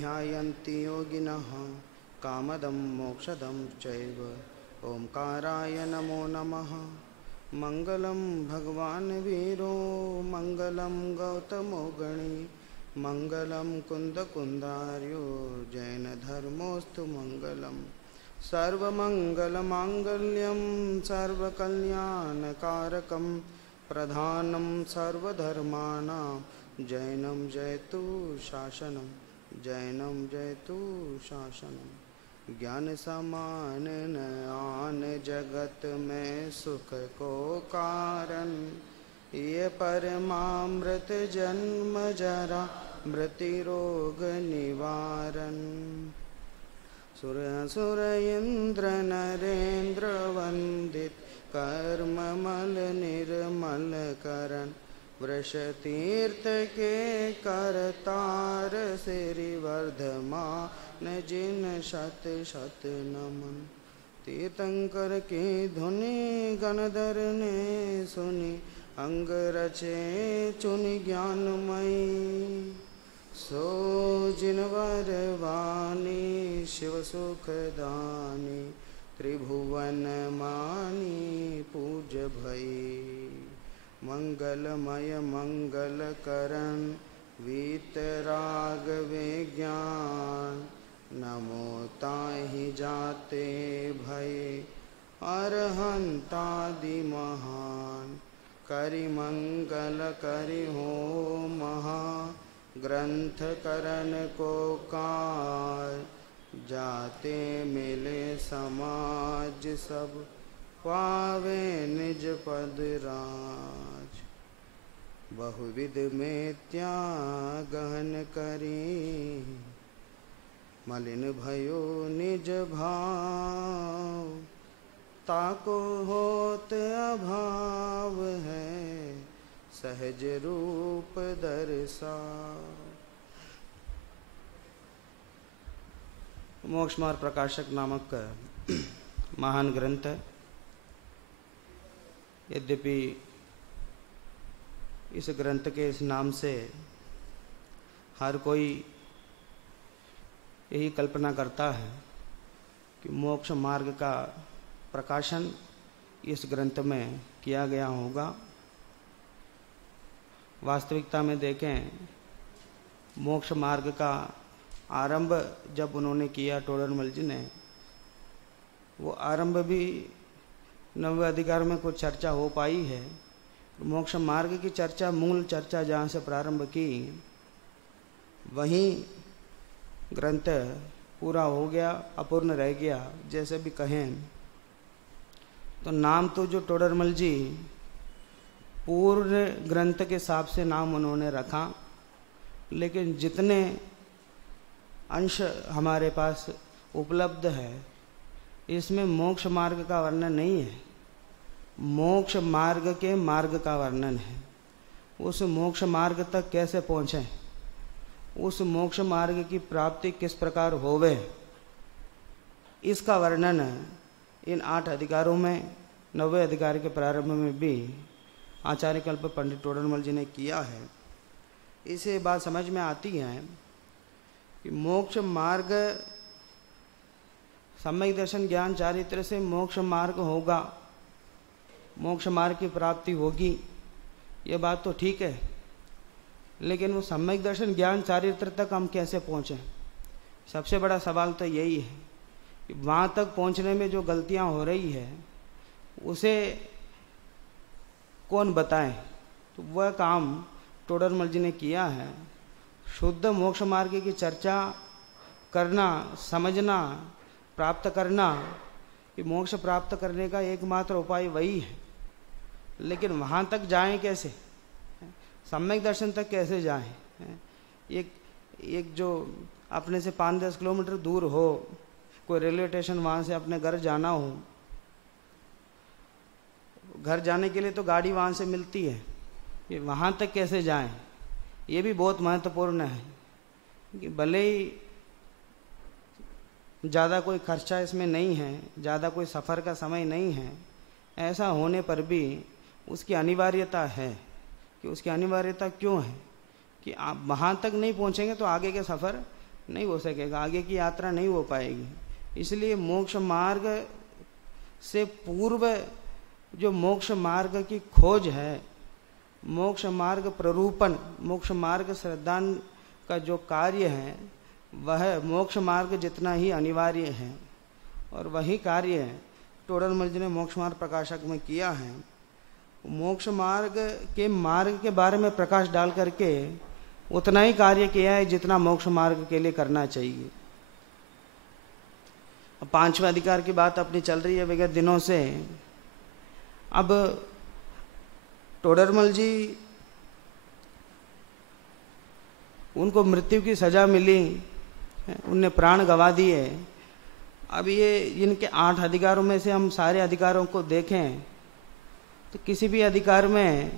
ध्यायन्ति योगिनः कामदं मोक्षदं चैव। ओंकाराय नमो नमः। मंगलम भगवान वीरो मंगलम गौतमो गणी मंगलम कुंदकुंदार्यो जैन धर्मोस्तु मंगलम। सर्वमंगलमांगल्यं सर्वकल्याणकारकं प्रधानं सर्वधर्माणां जैनं जयतु शासनं जैनं जयतु शासनं। ज्ञान समान न आन जगत में सुख को कारण ये परमामृत जन्म जरा मृत्यु रोग निवारण। सुर असुर इंद्र नरेंद्र वंदित कर्ममल निर्मल करण वृष तीर्थ के करतार श्री वर्धमान जिन शत शत नमन। तीर्थंकर की धुनि गणधर ने सुनी अंग रचे चुनि ज्ञानमयी। सो जिनवर वाणी शिव सुखदानी त्रिभुवन मानी पूज भई। मंगलमय मंगल करण वीतराग विज्ञान नमो ताहि जाते भय अरहंतादि महान। करि मंगल करि हो महा ग्रंथ करण को कार जाते मिले समाज सब पावे निज पद राज। बहुविध में त्याग गहन करी मलिन भयो निज भाव। ताको होत अभाव है सहज रूप दर्शाव। मोक्ष मार्ग प्रकाशक नामक महान ग्रंथ। यद्यपि इस ग्रंथ के इस नाम से हर कोई यही कल्पना करता है कि मोक्ष मार्ग का प्रकाशन इस ग्रंथ में किया गया होगा। वास्तविकता में देखें, मोक्ष मार्ग का आरंभ जब उन्होंने किया टोडरमल जी ने, वो आरंभ भी 9वें अधिकार में कुछ चर्चा हो पाई है। मोक्ष मार्ग की चर्चा, मूल चर्चा जहाँ से प्रारंभ की, वहीं ग्रंथ पूरा हो गया, अपूर्ण रह गया जैसे भी कहें। तो नाम तो जो टोडरमल जी पूर्ण ग्रंथ के हिसाब से नाम उन्होंने रखा, लेकिन जितने अंश हमारे पास उपलब्ध है इसमें मोक्ष मार्ग का वर्णन नहीं है। मोक्ष मार्ग के मार्ग का वर्णन है। उस मोक्ष मार्ग तक कैसे पहुँचें, उस मोक्ष मार्ग की प्राप्ति किस प्रकार होवे, इसका वर्णन इन 8 अधिकारों में 9वें अधिकार के प्रारंभ में भी आचार्य कल्प पंडित टोडरमल जी ने किया है। इसे बात समझ में आती है कि मोक्ष मार्ग सम्यक दर्शन ज्ञान चारित्र से मोक्ष मार्ग होगा, मोक्ष मार्ग की प्राप्ति होगी, ये बात तो ठीक है। लेकिन वो सम्यक दर्शन ज्ञान चारित्र तक हम कैसे पहुँचें, सबसे बड़ा सवाल तो यही है कि वहाँ तक पहुँचने में जो गलतियाँ हो रही है उसे कौन बताए। तो वह काम टोडरमल जी ने किया है। शुद्ध मोक्ष मार्ग की चर्चा करना, समझना, प्राप्त करना, कि मोक्ष प्राप्त करने का एकमात्र उपाय वही है। लेकिन वहाँ तक जाएं कैसे, सम्यक दर्शन तक कैसे जाएं। एक जो अपने से 5-10 किलोमीटर दूर हो, कोई रेलवे स्टेशन, वहाँ से अपने घर जाना हो, घर जाने के लिए तो गाड़ी वहाँ से मिलती है, ये वहाँ तक कैसे जाएं, ये भी बहुत महत्वपूर्ण है। कि भले ही ज़्यादा कोई खर्चा इसमें नहीं है, ज़्यादा कोई सफ़र का समय नहीं है, ऐसा होने पर भी उसकी अनिवार्यता है। कि उसकी अनिवार्यता क्यों है कि आप वहाँ तक नहीं पहुँचेंगे तो आगे के सफ़र नहीं हो सकेगा, आगे की यात्रा नहीं हो पाएगी। इसलिए मोक्ष मार्ग से पूर्व जो मोक्ष मार्ग की खोज है, मोक्ष मार्ग प्ररूपण, मोक्ष मार्ग श्रद्धान का जो कार्य है वह मोक्ष मार्ग जितना ही अनिवार्य है। और वही कार्य टोडरमल जी ने मोक्ष मार्ग प्रकाशक में किया है। मोक्ष मार्ग के बारे में प्रकाश डाल करके उतना ही कार्य किया है जितना मोक्ष मार्ग के लिए करना चाहिए। अब 5वें अधिकार की बात अपनी चल रही है विगत दिनों से। अब टोडरमल जी, उनको मृत्यु की सजा मिली, उनने प्राण गंवा दिए। अब ये इनके 8 अधिकारों में से हम सारे अधिकारों को देखें तो किसी भी अधिकार में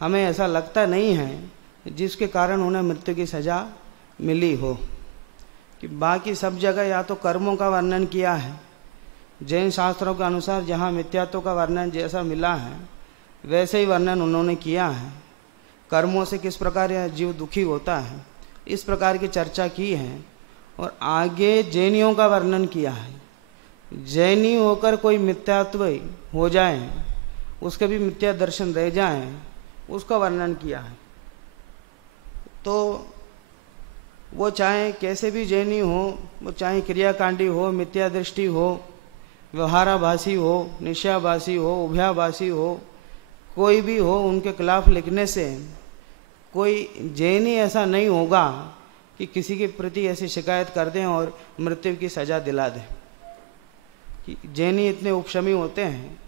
हमें ऐसा लगता नहीं है जिसके कारण उन्हें मृत्यु की सजा मिली हो। कि बाकी सब जगह या तो कर्मों का वर्णन किया है, जैन शास्त्रों के अनुसार जहाँ मिथ्यात्व का वर्णन जैसा मिला है वैसे ही वर्णन उन्होंने किया है। कर्मों से किस प्रकार यह जीव दुखी होता है, इस प्रकार की चर्चा की है। और आगे जैनियों का वर्णन किया है। जैनी होकर कोई मिथ्यात्व हो जाए, उसके भी मिथ्या दर्शन रह जाए, उसका वर्णन किया है। तो वो चाहे कैसे भी जैनी हो, वो चाहे क्रियाकांडी हो, मिथ्या दृष्टि हो, व्यवहाराभासी हो, निश्चयाभासी हो, उभयाभासी हो, कोई भी हो, उनके खिलाफ लिखने से कोई जैनी ऐसा नहीं होगा कि किसी के प्रति ऐसी शिकायत कर दें और मृत्यु की सजा दिला दें। कि जैनी इतने उपशमी होते हैं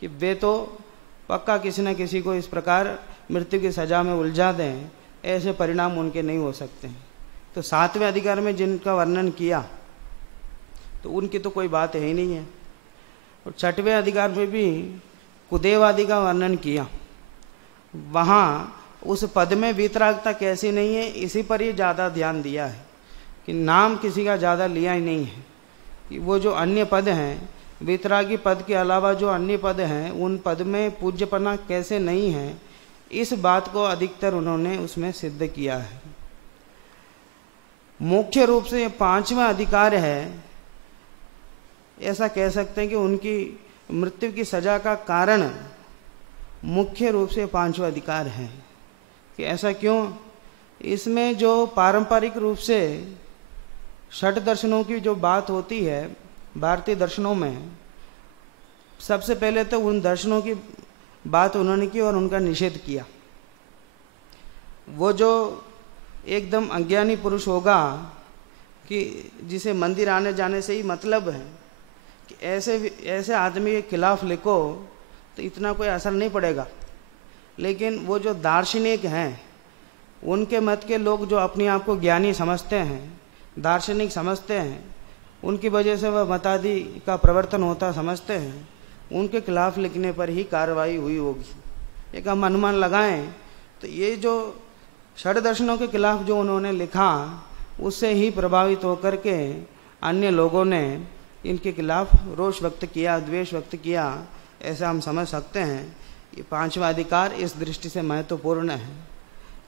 कि वे तो पक्का किसी न किसी को इस प्रकार मृत्यु की सजा में उलझा दें, ऐसे परिणाम उनके नहीं हो सकते हैं। तो 7वें अधिकार में जिनका वर्णन किया तो उनकी तो कोई बात है ही नहीं है। और 6वें अधिकार में भी कुदेवादि का वर्णन किया। वहाँ उस पद में वीतरागता कैसी नहीं है, इसी पर ही ज़्यादा ध्यान दिया है कि नाम किसी का ज़्यादा लिया ही नहीं है। कि वो जो अन्य पद हैं, वीतरागी पद के अलावा जो अन्य पद हैं, उन पद में पूज्यपना कैसे नहीं है, इस बात को अधिकतर उन्होंने उसमें सिद्ध किया है। मुख्य रूप से ये 5वां अधिकार है, ऐसा कह सकते हैं कि उनकी मृत्यु की सजा का कारण मुख्य रूप से 5वां अधिकार है। कि ऐसा क्यों? इसमें जो पारंपरिक रूप से षट दर्शनों की जो बात होती है भारतीय दर्शनों में, सबसे पहले तो उन दर्शनों की बात उन्होंने की और उनका निषेध किया। वो जो एकदम अज्ञानी पुरुष होगा कि जिसे मंदिर आने जाने से ही मतलब है, कि ऐसे आदमी के खिलाफ लिखो तो इतना कोई असर नहीं पड़ेगा। लेकिन वो जो दार्शनिक हैं, उनके मत के लोग जो अपने आप को ज्ञानी समझते हैं, दार्शनिक समझते हैं, उनकी वजह से वह मतादि का प्रवर्तन होता समझते हैं, उनके खिलाफ लिखने पर ही कार्रवाई हुई होगी। एक हम अनुमान लगाएं तो ये जो षड दर्शनों के खिलाफ जो उन्होंने लिखा, उससे ही प्रभावित होकर के अन्य लोगों ने इनके खिलाफ रोष व्यक्त किया, द्वेष व्यक्त किया, ऐसा हम समझ सकते हैं। ये 5वां अधिकार इस दृष्टि से महत्वपूर्ण है।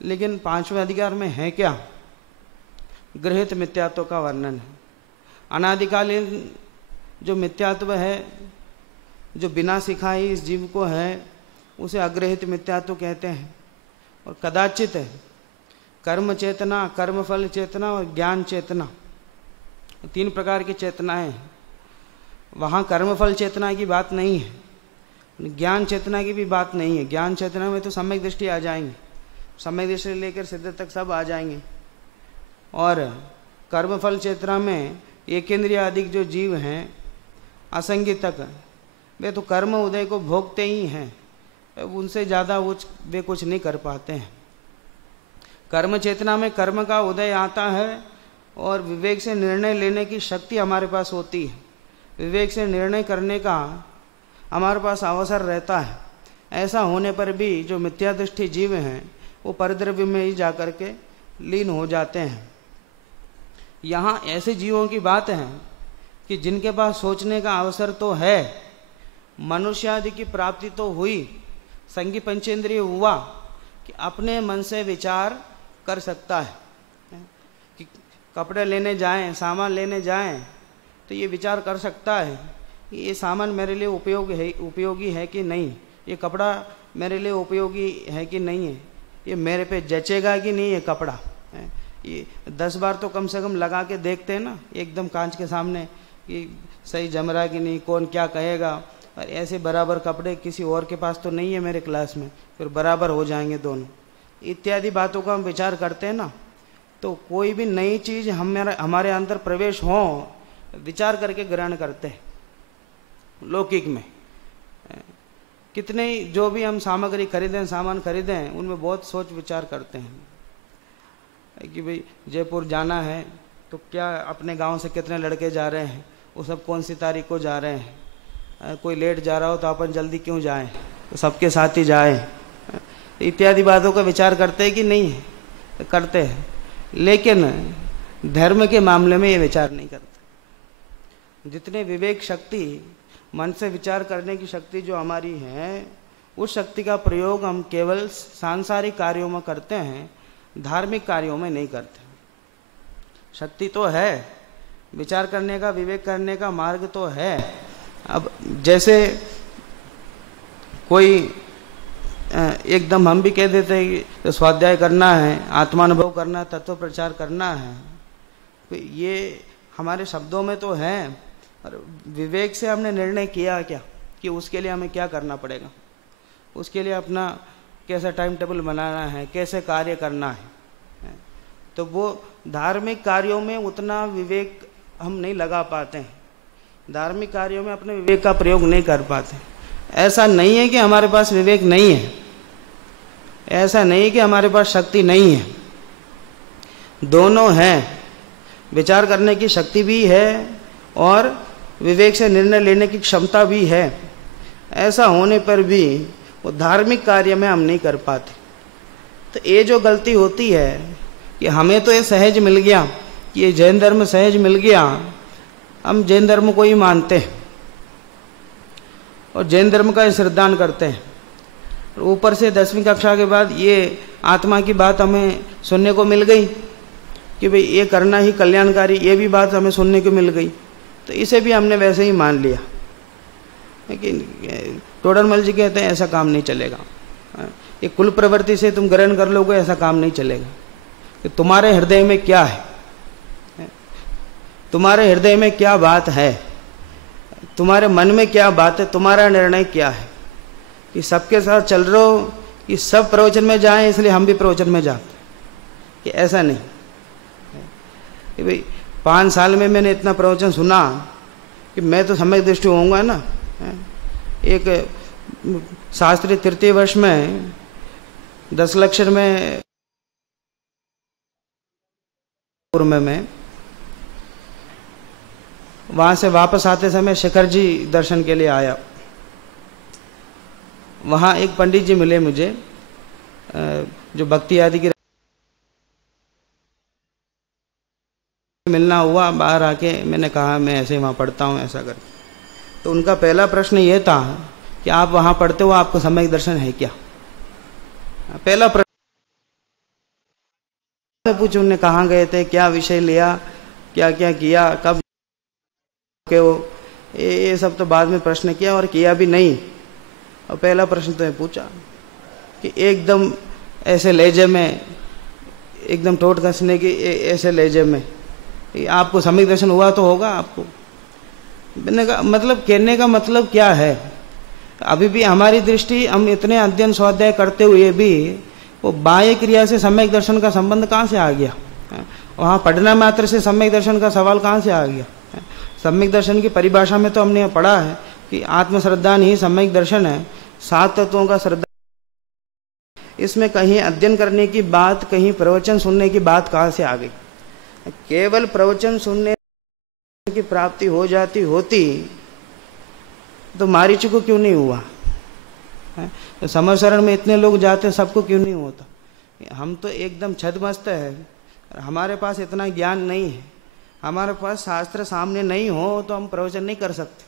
लेकिन 5वें अधिकार में है क्या? गृहीत मिथ्यात्व का वर्णन है। अनादिकालीन जो मिथ्यात्व है, जो बिना सिखाए इस जीव को है, उसे अग्रहित मिथ्यात्व कहते हैं। और कदाचित है कर्म चेतना, कर्मफल चेतना और ज्ञान चेतना, 3 प्रकार की चेतनाएं हैं। वहाँ कर्मफल चेतना की बात नहीं है, ज्ञान चेतना की भी बात नहीं है। ज्ञान चेतना में तो सम्यक दृष्टि आ जाएंगे, सम्यक दृष्टि लेकर सिद्ध तक सब आ जाएंगे। और कर्मफल चेतना में एकेंद्रिय अधिक जो जीव हैं असंगी तक, वे तो कर्म उदय को भोगते ही हैं, उनसे ज़्यादा वे कुछ नहीं कर पाते हैं। कर्म चेतना में कर्म का उदय आता है और विवेक से निर्णय लेने की शक्ति हमारे पास होती है, विवेक से निर्णय करने का हमारे पास अवसर रहता है। ऐसा होने पर भी जो मिथ्यादृष्टि जीव हैं वो परद्रव्य में ही जाकर के लीन हो जाते हैं। यहाँ ऐसे जीवों की बात है कि जिनके पास सोचने का अवसर तो है, मनुष्य आदि की प्राप्ति तो हुई, संगी पंचेंद्रिय हुआ कि अपने मन से विचार कर सकता है। कि कपड़े लेने जाएं, सामान लेने जाएं, तो ये विचार कर सकता है कि ये सामान मेरे लिए उपयोगी है कि नहीं, ये कपड़ा मेरे लिए उपयोगी है कि नहीं है, ये मेरे पे जचेगा कि नहीं ये कपड़ा। ये 10 बार तो कम से कम लगा के देखते हैं ना एकदम कांच के सामने कि सही जम रहा कि नहीं, कौन क्या कहेगा। और ऐसे बराबर कपड़े किसी और के पास तो नहीं है मेरे क्लास में, फिर बराबर हो जाएंगे दोनों, इत्यादि बातों का हम विचार करते हैं ना। तो कोई भी नई चीज़ हमारे अंदर प्रवेश हो, विचार करके ग्रहण करते हैं। लौकिक में कितने जो भी हम सामग्री खरीदें, सामान खरीदें, उनमें बहुत सोच विचार करते हैं कि भाई जयपुर जाना है तो क्या अपने गांव से कितने लड़के जा रहे हैं, वो सब कौन सी तारीख को जा रहे हैं, कोई लेट जा रहा हो तो अपन जल्दी क्यों जाएं, तो सबके साथ ही जाएं, इत्यादि बातों का विचार करते हैं कि नहीं है, करते हैं। लेकिन धर्म के मामले में ये विचार नहीं करते। जितने विवेक शक्ति, मन से विचार करने की शक्ति जो हमारी है, उस शक्ति का प्रयोग हम केवल सांसारिक कार्यों में करते हैं, धार्मिक कार्यों में नहीं करते। शक्ति तो है, विचार करने का, विवेक करने का मार्ग तो है। अब जैसे कोई एकदम हम भी कह देते हैं कि स्वाध्याय करना है, आत्मानुभव करना है, तत्व प्रचार करना है, तो ये हमारे शब्दों में तो है, और विवेक से हमने निर्णय किया क्या कि उसके लिए हमें क्या करना पड़ेगा, उसके लिए अपना कैसा टाइम टेबल बनाना है, कैसे कार्य करना है। तो वो धार्मिक कार्यों में उतना विवेक हम नहीं लगा पाते हैं, धार्मिक कार्यों में अपने विवेक का प्रयोग नहीं कर पाते। ऐसा नहीं है कि हमारे पास विवेक नहीं है, ऐसा नहीं है कि हमारे पास शक्ति नहीं है, दोनों हैं। विचार करने की शक्ति भी है और विवेक से निर्णय लेने की क्षमता भी है। ऐसा होने पर भी वो धार्मिक कार्य में हम नहीं कर पाते। तो ये जो गलती होती है कि हमें तो ये सहज मिल गया, कि ये जैन धर्म सहज मिल गया, हम जैन धर्म को ही मानते हैं और जैन धर्म का श्रद्धान करते हैं। ऊपर से 10वीं कक्षा के बाद ये आत्मा की बात हमें सुनने को मिल गई कि भाई ये करना ही कल्याणकारी, ये भी बात हमें सुनने को मिल गई, तो इसे भी हमने वैसे ही मान लिया। लेकिन टोडरमल जी कहते हैं ऐसा काम नहीं चलेगा, ये कुल प्रवृत्ति से तुम ग्रहण कर लोगे, ऐसा काम नहीं चलेगा। कि तुम्हारे हृदय में क्या है, तुम्हारे हृदय में क्या बात है, तुम्हारे मन में क्या बात है, तुम्हारा निर्णय क्या है। कि सबके साथ चल रहे हो कि सब प्रवचन में जाएं इसलिए हम भी प्रवचन में जाते, कि ऐसा नहीं कि भाई 5 साल में मैंने इतना प्रवचन सुना कि मैं तो सम्यक दृष्टि होऊंगा ना। एक शास्त्रीय तृतीय वर्ष में 10 लक्षर में मैं वहां से वापस आते समय शिखर जी दर्शन के लिए आया। वहां एक पंडित जी मिले मुझे, जो भक्ति आदि की मिलना हुआ। बाहर आके मैंने कहा मैं ऐसे वहां पढ़ता हूँ, ऐसा कर। तो उनका पहला प्रश्न ये था कि आप वहां पढ़ते हो, आपको सम्यक दर्शन है क्या? पहला प्रश्न पूछा। उन्होंने कहाँ गए थे, क्या विषय लिया, क्या क्या किया, कब के हो, ये सब तो बाद में प्रश्न किया और किया भी नहीं। और पहला प्रश्न तो पूछा कि एकदम ऐसे लहजे में, एकदम टोट कसने की ऐसे लहजे में, आपको सम्यक दर्शन हुआ तो होगा आपको। मैंने कहा मतलब कहने का मतलब क्या है? अभी भी हमारी दृष्टि, हम इतने अध्ययन स्वाध्याय करते हुए भी वो बाह्य क्रिया से सम्यक दर्शन का संबंध कहाँ से आ गया? वहाँ पढ़ना मात्र से सम्यक दर्शन का सवाल कहाँ से आ गया? सम्यक दर्शन की परिभाषा में तो हमने पढ़ा है कि आत्मश्रद्धान ही सम्यक दर्शन है, 7 तत्वों का श्रद्धा। इसमें कहीं अध्ययन करने की बात, कहीं प्रवचन सुनने की बात कहाँ से आ गई? केवल प्रवचन सुनने की प्राप्ति हो जाती होती तो मारीच को क्यों नहीं हुआ? तो समरशरण में इतने लोग जाते, सबको क्यों नहीं होता? हम तो एकदम छदमस्त है, हमारे पास इतना ज्ञान नहीं है, हमारे पास शास्त्र सामने नहीं हो तो हम प्रवचन नहीं कर सकते।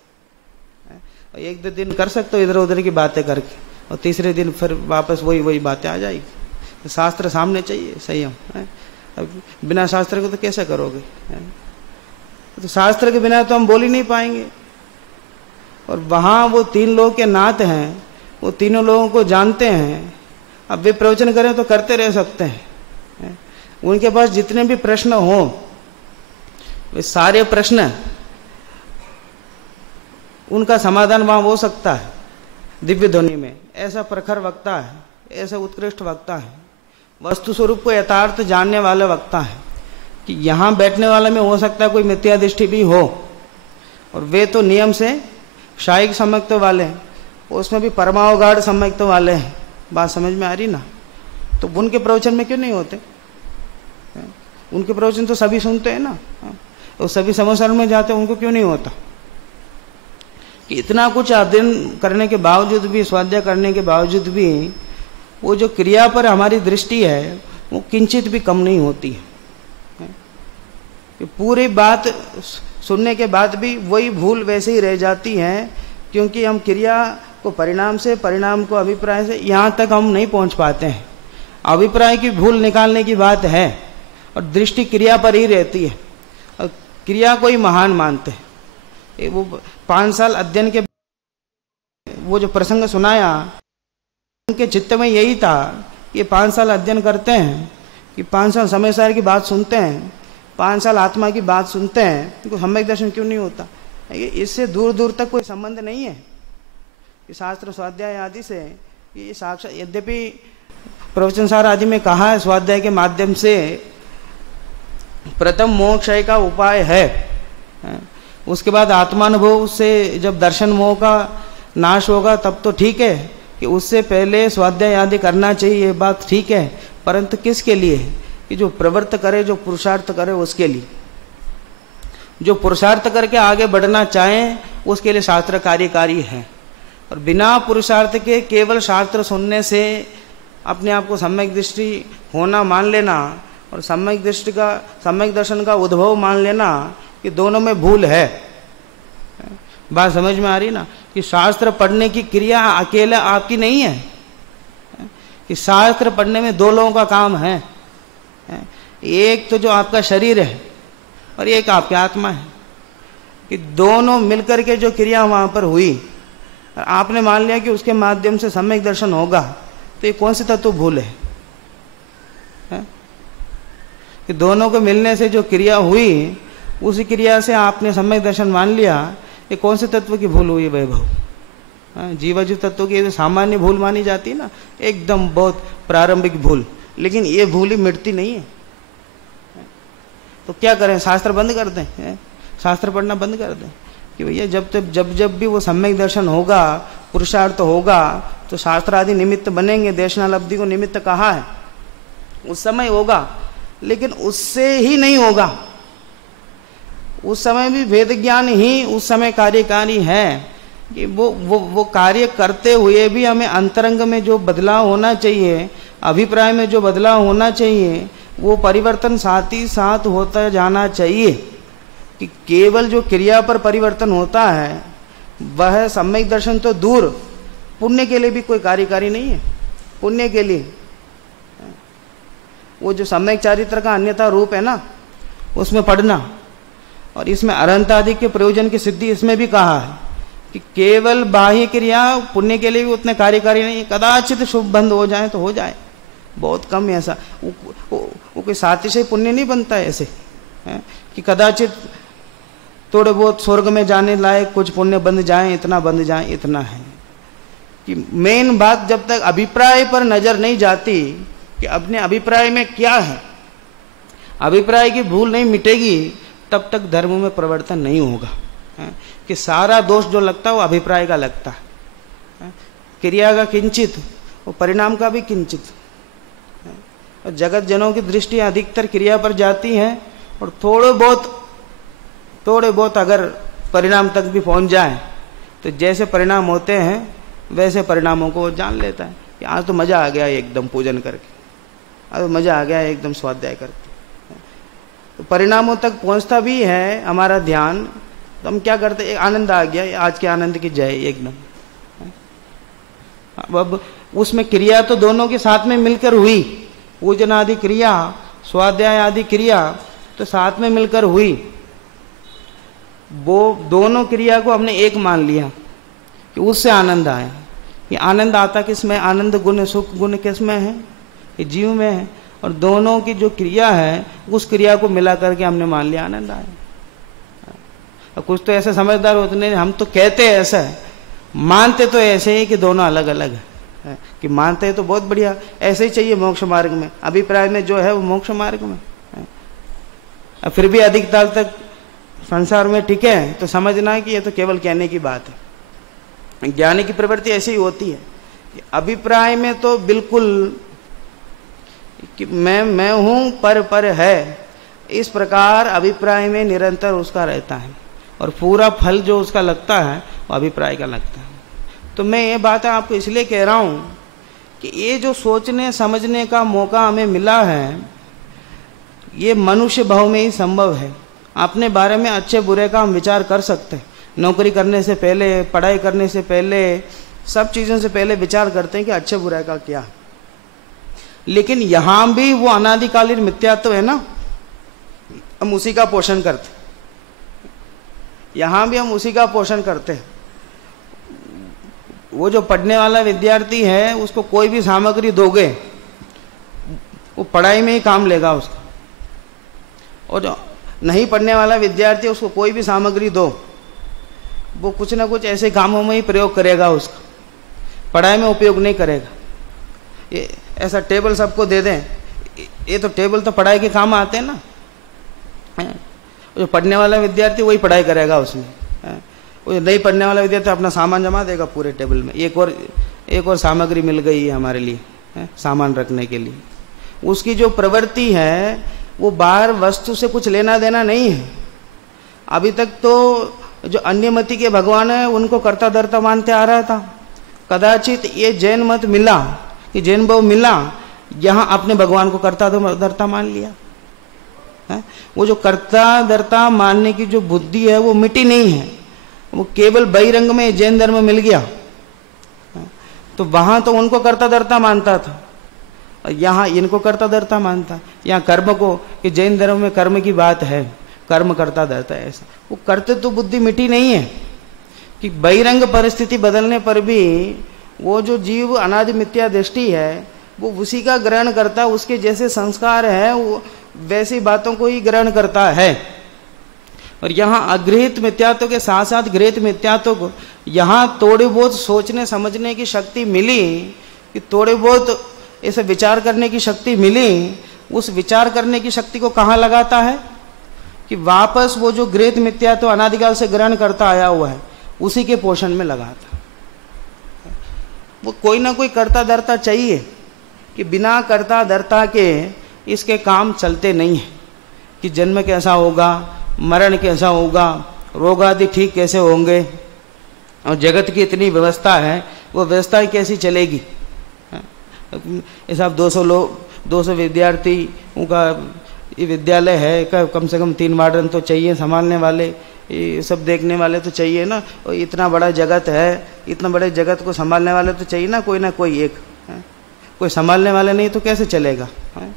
1-2 दिन कर सकते हो इधर उधर की बातें करके, और तीसरे दिन फिर वापस वही बातें आ जाएगी। शास्त्र सामने चाहिए, संयम है। अब बिना शास्त्र के तो कैसे करोगे? तो शास्त्र के बिना तो हम बोल ही नहीं पाएंगे। और वहां वो 3 लोग के नाथ हैं, वो तीनों लोगों को जानते हैं। अब वे प्रवचन करें तो करते रह सकते हैं। उनके पास जितने भी प्रश्न हो, वे सारे प्रश्न, उनका समाधान वहां हो सकता है दिव्य ध्वनि में। ऐसा प्रखर वक्ता है, ऐसा उत्कृष्ट वक्ता है, वस्तु स्वरूप को यथार्थ जानने वाला वक्ता है कि यहां बैठने वाले में हो सकता है कोई मिथ्या दृष्टि भी हो। और वे तो नियम से शायिक सम्यक्त्व वाले हैं, उसमें भी परमावगाढ़ सम्यक्त्व वाले हैं। बात समझ में आ रही ना? तो उनके प्रवचन में क्यों नहीं होते? उनके प्रवचन तो सभी सुनते हैं ना, और सभी समोसर में जाते हैं, उनको क्यों नहीं होता? कि इतना कुछ अध्ययन करने के बावजूद भी, स्वाध्याय करने के बावजूद भी, वो जो क्रिया पर हमारी दृष्टि है वो किंचित भी कम नहीं होती है। पूरी बात सुनने के बाद भी वही भूल वैसे ही रह जाती है, क्योंकि हम क्रिया को परिणाम से, परिणाम को अभिप्राय से, यहाँ तक हम नहीं पहुँच पाते हैं। अभिप्राय की भूल निकालने की बात है और दृष्टि क्रिया पर ही रहती है, और क्रिया को ही महान मानते हैं। वो 5 साल अध्ययन के वो जो प्रसंग सुनाया, उनके चित्त में यही था कि 5 साल अध्ययन करते हैं, कि 5 साल समय सार की बात सुनते हैं, 5 साल आत्मा की बात सुनते हैं, इनको सम्यक दर्शन क्यों नहीं होता? इससे दूर दूर तक कोई संबंध नहीं है शास्त्र स्वाध्याय आदि से। ये साक्षात, यद्यपि प्रवचन सार आदि में कहा है स्वाध्याय के माध्यम से प्रथम मोक्ष का उपाय है, उसके बाद आत्मानुभव से जब दर्शन मोह का नाश होगा तब तो ठीक है, कि उससे पहले स्वाध्याय आदि करना चाहिए, ये बात ठीक है। परंतु किसके लिए? कि जो प्रवृत्त करे, जो पुरुषार्थ करे, उसके लिए। जो पुरुषार्थ करके आगे बढ़ना चाहे उसके लिए शास्त्र कार्यकारी है। और बिना पुरुषार्थ के केवल शास्त्र सुनने से अपने आप को सम्यक दृष्टि होना मान लेना और सम्यक दृष्टि का, सम्यक दर्शन का उद्भव मान लेना, कि दोनों में भूल है। बात समझ में आ रही ना? कि शास्त्र पढ़ने की क्रिया अकेला आपकी नहीं है, कि शास्त्र पढ़ने में 2 लोगों का काम है। एक तो जो आपका शरीर है और एक आपकी आत्मा है, कि दोनों मिलकर के जो क्रिया वहां पर हुई, आपने मान लिया कि उसके माध्यम से सम्यक दर्शन होगा, तो ये कौन सी तत्व भूल है? कि दोनों को मिलने से जो क्रिया हुई, उसी क्रिया से आपने सम्यक दर्शन मान लिया, ये कौन से तत्व की भूल हुई वैभव? जीवाजीव तत्व की सामान्य भूल मानी जाती है ना, एकदम बहुत प्रारंभिक भूल, लेकिन ये भूल ही मिटती नहीं है। तो क्या करें? शास्त्र बंद कर दें, शास्त्र पढ़ना बंद कर दें, कि भैया जब भी वो सम्यक दर्शन होगा, पुरुषार्थ होगा, तो शास्त्र आदि निमित्त बनेंगे। देशनालब्धि को निमित्त कहा है, उस समय होगा, लेकिन उससे ही नहीं होगा। उस समय भी वेद ज्ञान ही उस समय कार्यकारी है, कि वो कार्य करते हुए भी हमें अंतरंग में जो बदलाव होना चाहिए, अभिप्राय में जो बदलाव होना चाहिए, वो परिवर्तन साथ ही साथ होता जाना चाहिए। कि केवल जो क्रिया पर परिवर्तन होता है वह सम्यक दर्शन तो दूर, पुण्य के लिए भी कोई कार्यकारी नहीं है। पुण्य के लिए वो जो सम्यक चारित्र का अन्यथा रूप है ना, उसमें पढ़ना, और इसमें अरहंत आदि के प्रयोजन की सिद्धि इसमें भी कहा है कि केवल बाह्य क्रिया पुण्य के लिए भी उतने कार्यकारी नहीं है। कदाचित शुभ बंद हो जाए तो हो जाए, बहुत कम है ऐसा। वो कोई साथी से पुण्य नहीं बनता है ऐसे है? कि कदाचित थोड़े बहुत स्वर्ग में जाने लायक कुछ पुण्य बंध जाए, इतना बंध जाए, इतना है। कि मेन बात जब तक अभिप्राय पर नजर नहीं जाती कि अपने अभिप्राय में क्या है, अभिप्राय की भूल नहीं मिटेगी, तब तक धर्म में परिवर्तन नहीं होगा। कि सारा दोष जो लगता है वो अभिप्राय का लगता है, क्रिया का किंचित और परिणाम का भी किंचित। और जगत जनों की दृष्टि अधिकतर क्रिया पर जाती है, और थोड़े बहुत अगर परिणाम तक भी पहुंच जाए तो जैसे परिणाम होते हैं वैसे परिणामों को वो जान लेता है कि आज तो मजा आ गया एकदम पूजन करके, आज मजा आ गया एकदम स्वाध्याय करके। तो परिणामों तक पहुंचता भी है हमारा ध्यान, तो हम क्या करते हैं, आनंद आ गया, आज के आनंद की जय एकदम। अब उसमें क्रिया तो दोनों के साथ में मिलकर हुई, पूजन आदि क्रिया स्वाध्याय आदि क्रिया तो साथ में मिलकर हुई, वो दोनों क्रिया को हमने एक मान लिया कि उससे आनंद आए। ये आनंद आता किसमें? आनंद गुण सुख गुण किसमें है? ये जीव में है। और दोनों की जो क्रिया है उस क्रिया को मिला करके हमने मान लिया आनंद आए। और कुछ तो ऐसे समझदार होते नहीं, हम तो कहते हैं ऐसा है, मानते तो ऐसे ही कि दोनों अलग अलग है, कि मानते हैं तो बहुत बढ़िया, ऐसे ही चाहिए मोक्ष मार्ग में, अभिप्राय में जो है वो मोक्ष मार्ग में है। फिर भी अधिक काल तक संसार में टिके तो समझना है कि ये तो केवल कहने की बात है। ज्ञानी की प्रवृत्ति ऐसी ही होती है कि अभिप्राय में तो बिल्कुल कि मैं हूं पर है, इस प्रकार अभिप्राय में निरंतर उसका रहता है और पूरा फल जो उसका लगता है वो अभिप्राय का लगता है। तो मैं ये बात आपको इसलिए कह रहा हूं कि ये जो सोचने समझने का मौका हमें मिला है ये मनुष्य भाव में ही संभव है। अपने बारे में अच्छे बुरे का हम विचार कर सकते हैं, नौकरी करने से पहले, पढ़ाई करने से पहले, सब चीज़ों से पहले विचार करते हैं कि अच्छे बुरे का क्या। लेकिन यहां भी वो अनादिकालीन मिथ्यात्व है ना, हम उसी का पोषण करते, यहां भी हम उसी का पोषण करते हैं। वो जो पढ़ने वाला विद्यार्थी है उसको कोई भी सामग्री दोगे वो पढ़ाई में ही काम लेगा उसका, और जो नहीं पढ़ने वाला विद्यार्थी उसको कोई भी सामग्री दो वो कुछ ना कुछ ऐसे कामों में ही प्रयोग करेगा, उसका पढ़ाई में उपयोग नहीं करेगा। ये ऐसा टेबल सबको दे दें, ये तो टेबल तो पढ़ाई के काम आते हैं ना, जो पढ़ने वाला विद्यार्थी वही पढ़ाई करेगा उसमें, वो नहीं पढ़ने वाला विद्यार्थी अपना सामान जमा देगा पूरे टेबल में। एक और सामग्री मिल गई है हमारे लिए सामान रखने के लिए। उसकी जो प्रवृत्ति है वो बाहर वस्तु से कुछ लेना देना नहीं है। अभी तक तो जो अन्य मति के भगवान है उनको कर्ता धर्ता मानते आ रहा था, कदाचित ये जैन मत मिला, कि जैन भाव मिला, यहाँ अपने भगवान को कर्ता धर्ता मान लिया है। वो जो कर्ता धर्ता मानने की जो बुद्धि है वो मिटी नहीं है, वो केवल बहिरंग में जैन धर्म मिल गया। तो वहां तो उनको कर्ता धर्ता मानता था, यहाँ इनको कर्ता धर्ता मानता। यहाँ कर्म को, कि जैन धर्म में कर्म की बात है, कर्म करता धरता है, ऐसा वो करते तो बुद्धि मिटी नहीं है कि बहिरंग परिस्थिति बदलने पर भी वो जो जीव अनादि मिथ्या दृष्टि है वो उसी का ग्रहण करता, उसके जैसे संस्कार है वो वैसी बातों को ही ग्रहण करता है। और यहाँ अगृहित मिथ्यात्व के साथ साथ गृहित मिथ्यात्व को यहाँ थोड़ी बहुत सोचने समझने की शक्ति मिली, कि थोड़े बहुत ऐसे विचार करने की शक्ति मिली। उस विचार करने की शक्ति को कहाँ लगाता है? कि वापस वो जो गृहित मिथ्यात्व अनादिकाल से ग्रहण करता आया हुआ है उसी के पोषण में लगाता। वो कोई ना कोई कर्ता धर्ता चाहिए, कि बिना कर्ता धर्ता के इसके काम चलते नहीं है। कि जन्म कैसा होगा, मरण कैसा होगा, रोग आदि ठीक कैसे होंगे, और जगत की इतनी व्यवस्था है वो व्यवस्था कैसी चलेगी। ऐसा 200 लोग, 200 विद्यार्थी उनका ये विद्यालय है, कम से कम 3 वार्डन तो चाहिए संभालने वाले, ये सब देखने वाले तो चाहिए ना। और इतना बड़ा जगत है, इतना बड़े जगत को संभालने वाले तो चाहिए ना कोई एक है? कोई संभालने वाले नहीं तो कैसे चलेगा है?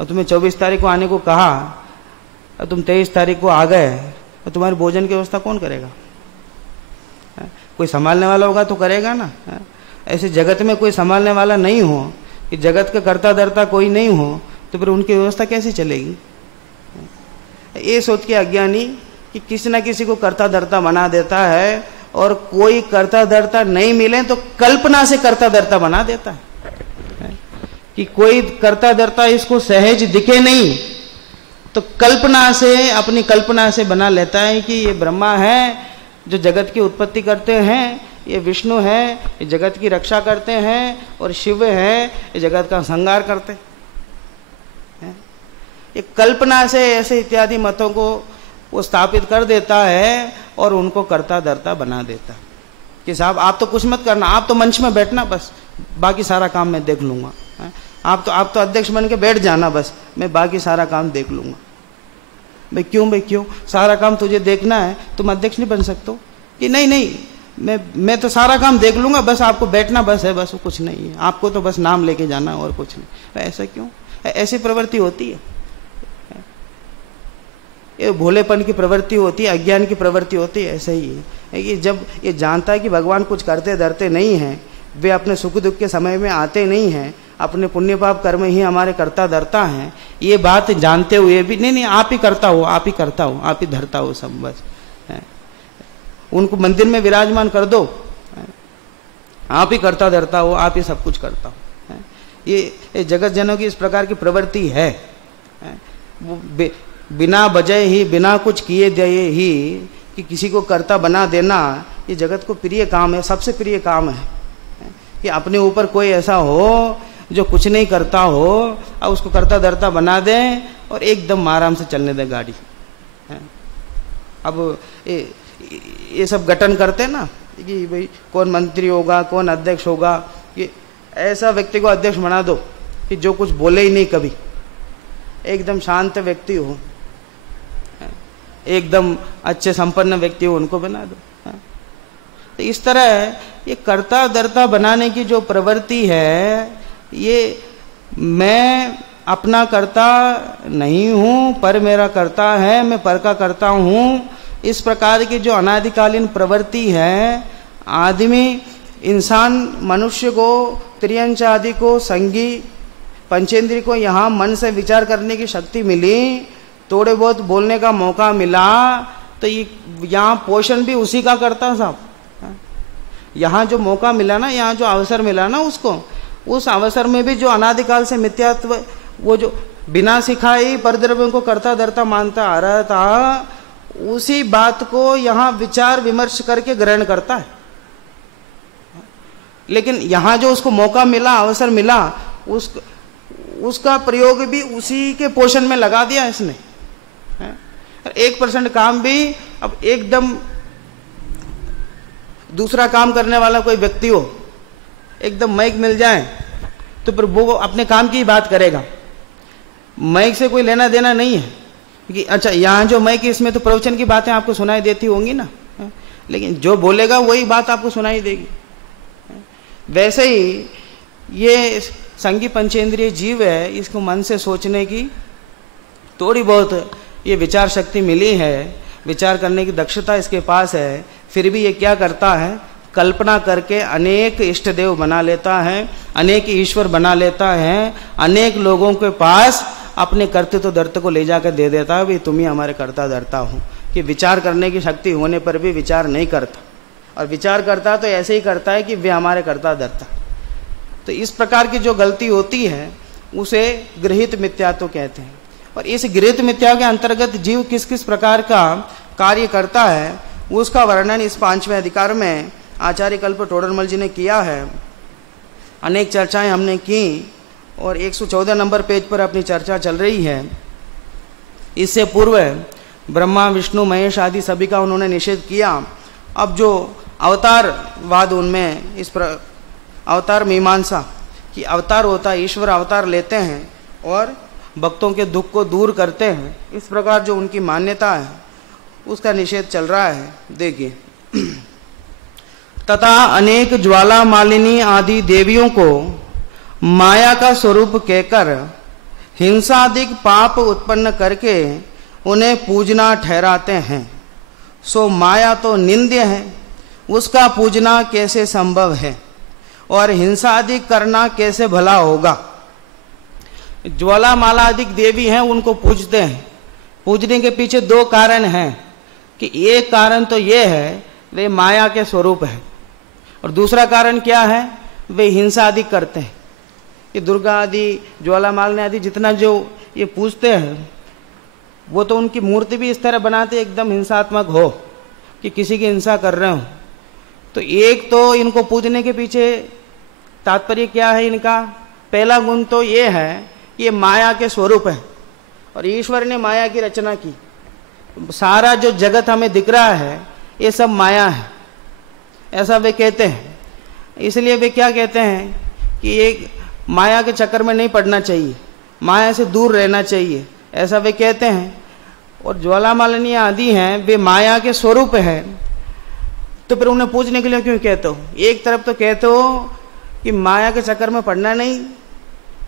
और तुम्हें 24 तारीख को आने को कहा और तुम 23 तारीख को आ गए, तो तुम्हारी भोजन की व्यवस्था कौन करेगा? कोई संभालने वाला होगा तो करेगा ना। ऐसे जगत में कोई संभालने वाला नहीं हो, कि जगत का कर्ता धर्ता कोई नहीं हो, तो फिर उनकी व्यवस्था कैसे चलेगी? ये सोच के अज्ञानी कि किसी न किसी को कर्ता धर्ता बना देता है, और कोई कर्ता धर्ता नहीं मिले तो कल्पना से कर्ता धर्ता बना देता है। कि कोई कर्ता धर्ता इसको सहज दिखे नहीं तो कल्पना से, अपनी कल्पना से बना लेता है कि ये ब्रह्मा है जो जगत की उत्पत्ति करते हैं, ये विष्णु है ये जगत की रक्षा करते हैं, और शिव है ये जगत का संहार करते हैं। ये कल्पना से ऐसे इत्यादि मतों को वो स्थापित कर देता है और उनको कर्ता धर्ता बना देता है कि साहब आप तो कुछ मत करना, आप तो मंच में बैठना, बस बाकी सारा काम मैं देख लूंगा। आप तो अध्यक्ष बन के बैठ जाना, बस मैं बाकी सारा काम देख लूंगा। भाई क्यों सारा काम तुझे देखना है, तुम अध्यक्ष नहीं बन सकते? कि नहीं मैं तो सारा काम देख लूंगा, बस आपको बैठना बस है, बस कुछ नहीं है, आपको तो बस नाम लेके जाना और कुछ नहीं। ऐसा क्यों? ऐसी प्रवृत्ति होती है। ये भोलेपन की प्रवृत्ति होती है, अज्ञान की प्रवृत्ति होती है। ऐसे ही है कि जब ये जानता है कि भगवान कुछ करते धरते नहीं हैं, वे अपने सुख दुख के समय में आते नहीं हैं, अपने पुण्य पाप कर्म ही हमारे करता धरता हैं, ये बात जानते हुए भी नहीं आप ही करता हो, आप ही करता हो, आप ही धरता हो सब, बस उनको मंदिर में विराजमान कर दो, आप ही करता धरता हो, आप ही सब कुछ करता हो। ये जगत जनों की इस प्रकार की प्रवृत्ति है। वो बिना वजह ही, बिना कुछ किए दिए ही कि किसी को कर्ता बना देना, ये जगत को प्रिय काम है, सबसे प्रिय काम है कि अपने ऊपर कोई ऐसा हो जो कुछ नहीं करता हो और उसको कर्ता धरता बना दे और एकदम आराम से चलने दे गाड़ी। अब ये सब गठन करते ना कि भाई कौन मंत्री होगा, कौन अध्यक्ष होगा, ये ऐसा व्यक्ति को अध्यक्ष बना दो कि जो कुछ बोले ही नहीं कभी, एकदम शांत व्यक्ति हो, एकदम अच्छे संपन्न व्यक्ति हो, उनको बना दो। तो इस तरह ये कर्ता धर्ता बनाने की जो प्रवृत्ति है, ये मैं अपना कर्ता नहीं हूं, पर मेरा कर्ता है, मैं पर का कर्ता हूं, इस प्रकार की जो अनादिकालीन प्रवृत्ति है, आदमी इंसान मनुष्य को, त्रियंच आदि को, संगी पंचेंद्रिय को यहाँ मन से विचार करने की शक्ति मिली, थोड़े बहुत बोलने का मौका मिला, तो ये यहाँ पोषण भी उसी का करता साहब। यहाँ जो मौका मिला ना, यहाँ जो अवसर मिला ना उसको, उस अवसर में भी जो अनादिकाल से मिथ्यात्व, वो जो बिना सिखाई परद्रव्यों को कर्ता धर्ता मानता आ रहा था, उसी बात को यहाँ विचार विमर्श करके ग्रहण करता है। लेकिन यहाँ जो उसको मौका मिला, अवसर मिला, उसका प्रयोग भी उसी के पोषण में लगा दिया इसने। 1% काम भी, अब एकदम दूसरा काम करने वाला कोई व्यक्ति हो, एकदम माइक मिल जाए तो फिर वो अपने काम की ही बात करेगा, माइक से कोई लेना देना नहीं है कि अच्छा यहाँ जो माइक, इसमें तो प्रवचन की बातें आपको सुनाई देती होंगी ना, लेकिन जो बोलेगा वही बात आपको सुनाई देगी। वैसे ही ये संगी पंचेंद्रिय जीव है, इसको मन से सोचने की थोड़ी बहुत ये विचार शक्ति मिली है, विचार करने की दक्षता इसके पास है, फिर भी ये क्या करता है, कल्पना करके अनेक इष्ट देव बना लेता है, अनेक ईश्वर बना लेता है, अनेक लोगों के पास अपने कर्तृत्व धर्त को ले जाकर दे देता है, भाई तुम ही हमारे कर्ता धर्ता हो, कि विचार करने की शक्ति होने पर भी विचार नहीं करता, और विचार करता तो ऐसे ही करता है कि वे हमारे कर्ता धर्ता। तो इस प्रकार की जो गलती होती है उसे गृहीत मिथ्यात्व कहते हैं। और इस गृहीत मिथ्या के अंतर्गत जीव किस किस प्रकार का कार्य करता है, उसका वर्णन इस 5वें अधिकार में आचार्य कल्प टोडरमल जी ने किया है। अनेक चर्चाएं हमने की और 114 नंबर पेज पर अपनी चर्चा चल रही है। इससे पूर्व ब्रह्मा विष्णु महेश आदि सभी का उन्होंने निषेध किया। अब जो अवतारवाद, उनमें इस अवतार मीमांसा कि अवतार होता है, ईश्वर अवतार लेते हैं और भक्तों के दुख को दूर करते हैं, इस प्रकार जो उनकी मान्यता है उसका निषेध चल रहा है। देखिए, तथा अनेक ज्वाला मालिनी आदि देवियों को माया का स्वरूप कहकर हिंसादिक पाप उत्पन्न करके उन्हें पूजना ठहराते हैं। सो माया तो निंद्य है, उसका पूजना कैसे संभव है और हिंसादिक करना कैसे भला होगा। ज्वाला माला अधिक देवी हैं, उनको पूजते हैं। पूजने के पीछे 2 कारण हैं कि एक कारण तो ये है वे माया के स्वरूप है, और दूसरा कारण क्या है, वे हिंसा आदि करते हैं। ये दुर्गा आदि, ज्वाला मालिनी आदि जितना जो ये पूजते हैं, वो तो उनकी मूर्ति भी इस तरह बनाते एकदम हिंसात्मक हो कि किसी की हिंसा कर रहे हो। तो एक तो इनको पूजने के पीछे तात्पर्य क्या है इनका, पहला गुण तो ये है ये माया के स्वरूप है और ईश्वर ने माया की रचना की। सारा जो जगत हमें दिख रहा है ये सब माया है, ऐसा वे कहते हैं। इसलिए वे क्या कहते हैं कि एक माया के चक्कर में नहीं पड़ना चाहिए, माया से दूर रहना चाहिए, ऐसा वे कहते हैं। और ज्वाला मालिनी आदि हैं, वे माया के स्वरूप है, तो फिर उन्हें पूजने के लिए क्यों कहते हो। एक तरफ तो कहते हो कि माया के चक्कर में पड़ना नहीं,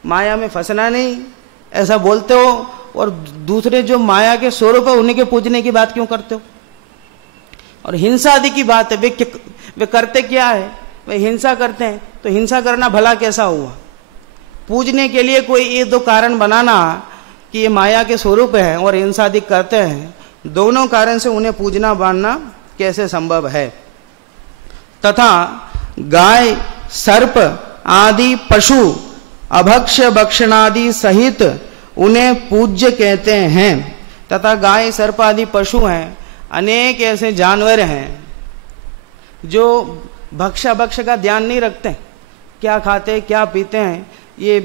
माया में फंसना नहीं, ऐसा बोलते हो, और दूसरे जो माया के स्वरूप है उन्हीं के पूजने की बात क्यों करते हो? और हिंसा आदि की बात है, वे करते क्या है? वे हिंसा करते हैं, तो हिंसा करना भला कैसा हुआ? पूजने के लिए कोई ये दो कारण बनाना कि ये माया के स्वरूप है और हिंसा आदि करते हैं, दोनों कारण से उन्हें पूजना बांधना कैसे संभव है? तथा गाय, सर्प आदि पशु अभक्ष्य भक्षणादि सहित उन्हें पूज्य कहते हैं। तथा गाय, सर्प आदि पशु हैं, अनेक ऐसे जानवर हैं जो भक्ष्य अभक्ष्य का ध्यान नहीं रखते, क्या खाते क्या पीते हैं। ये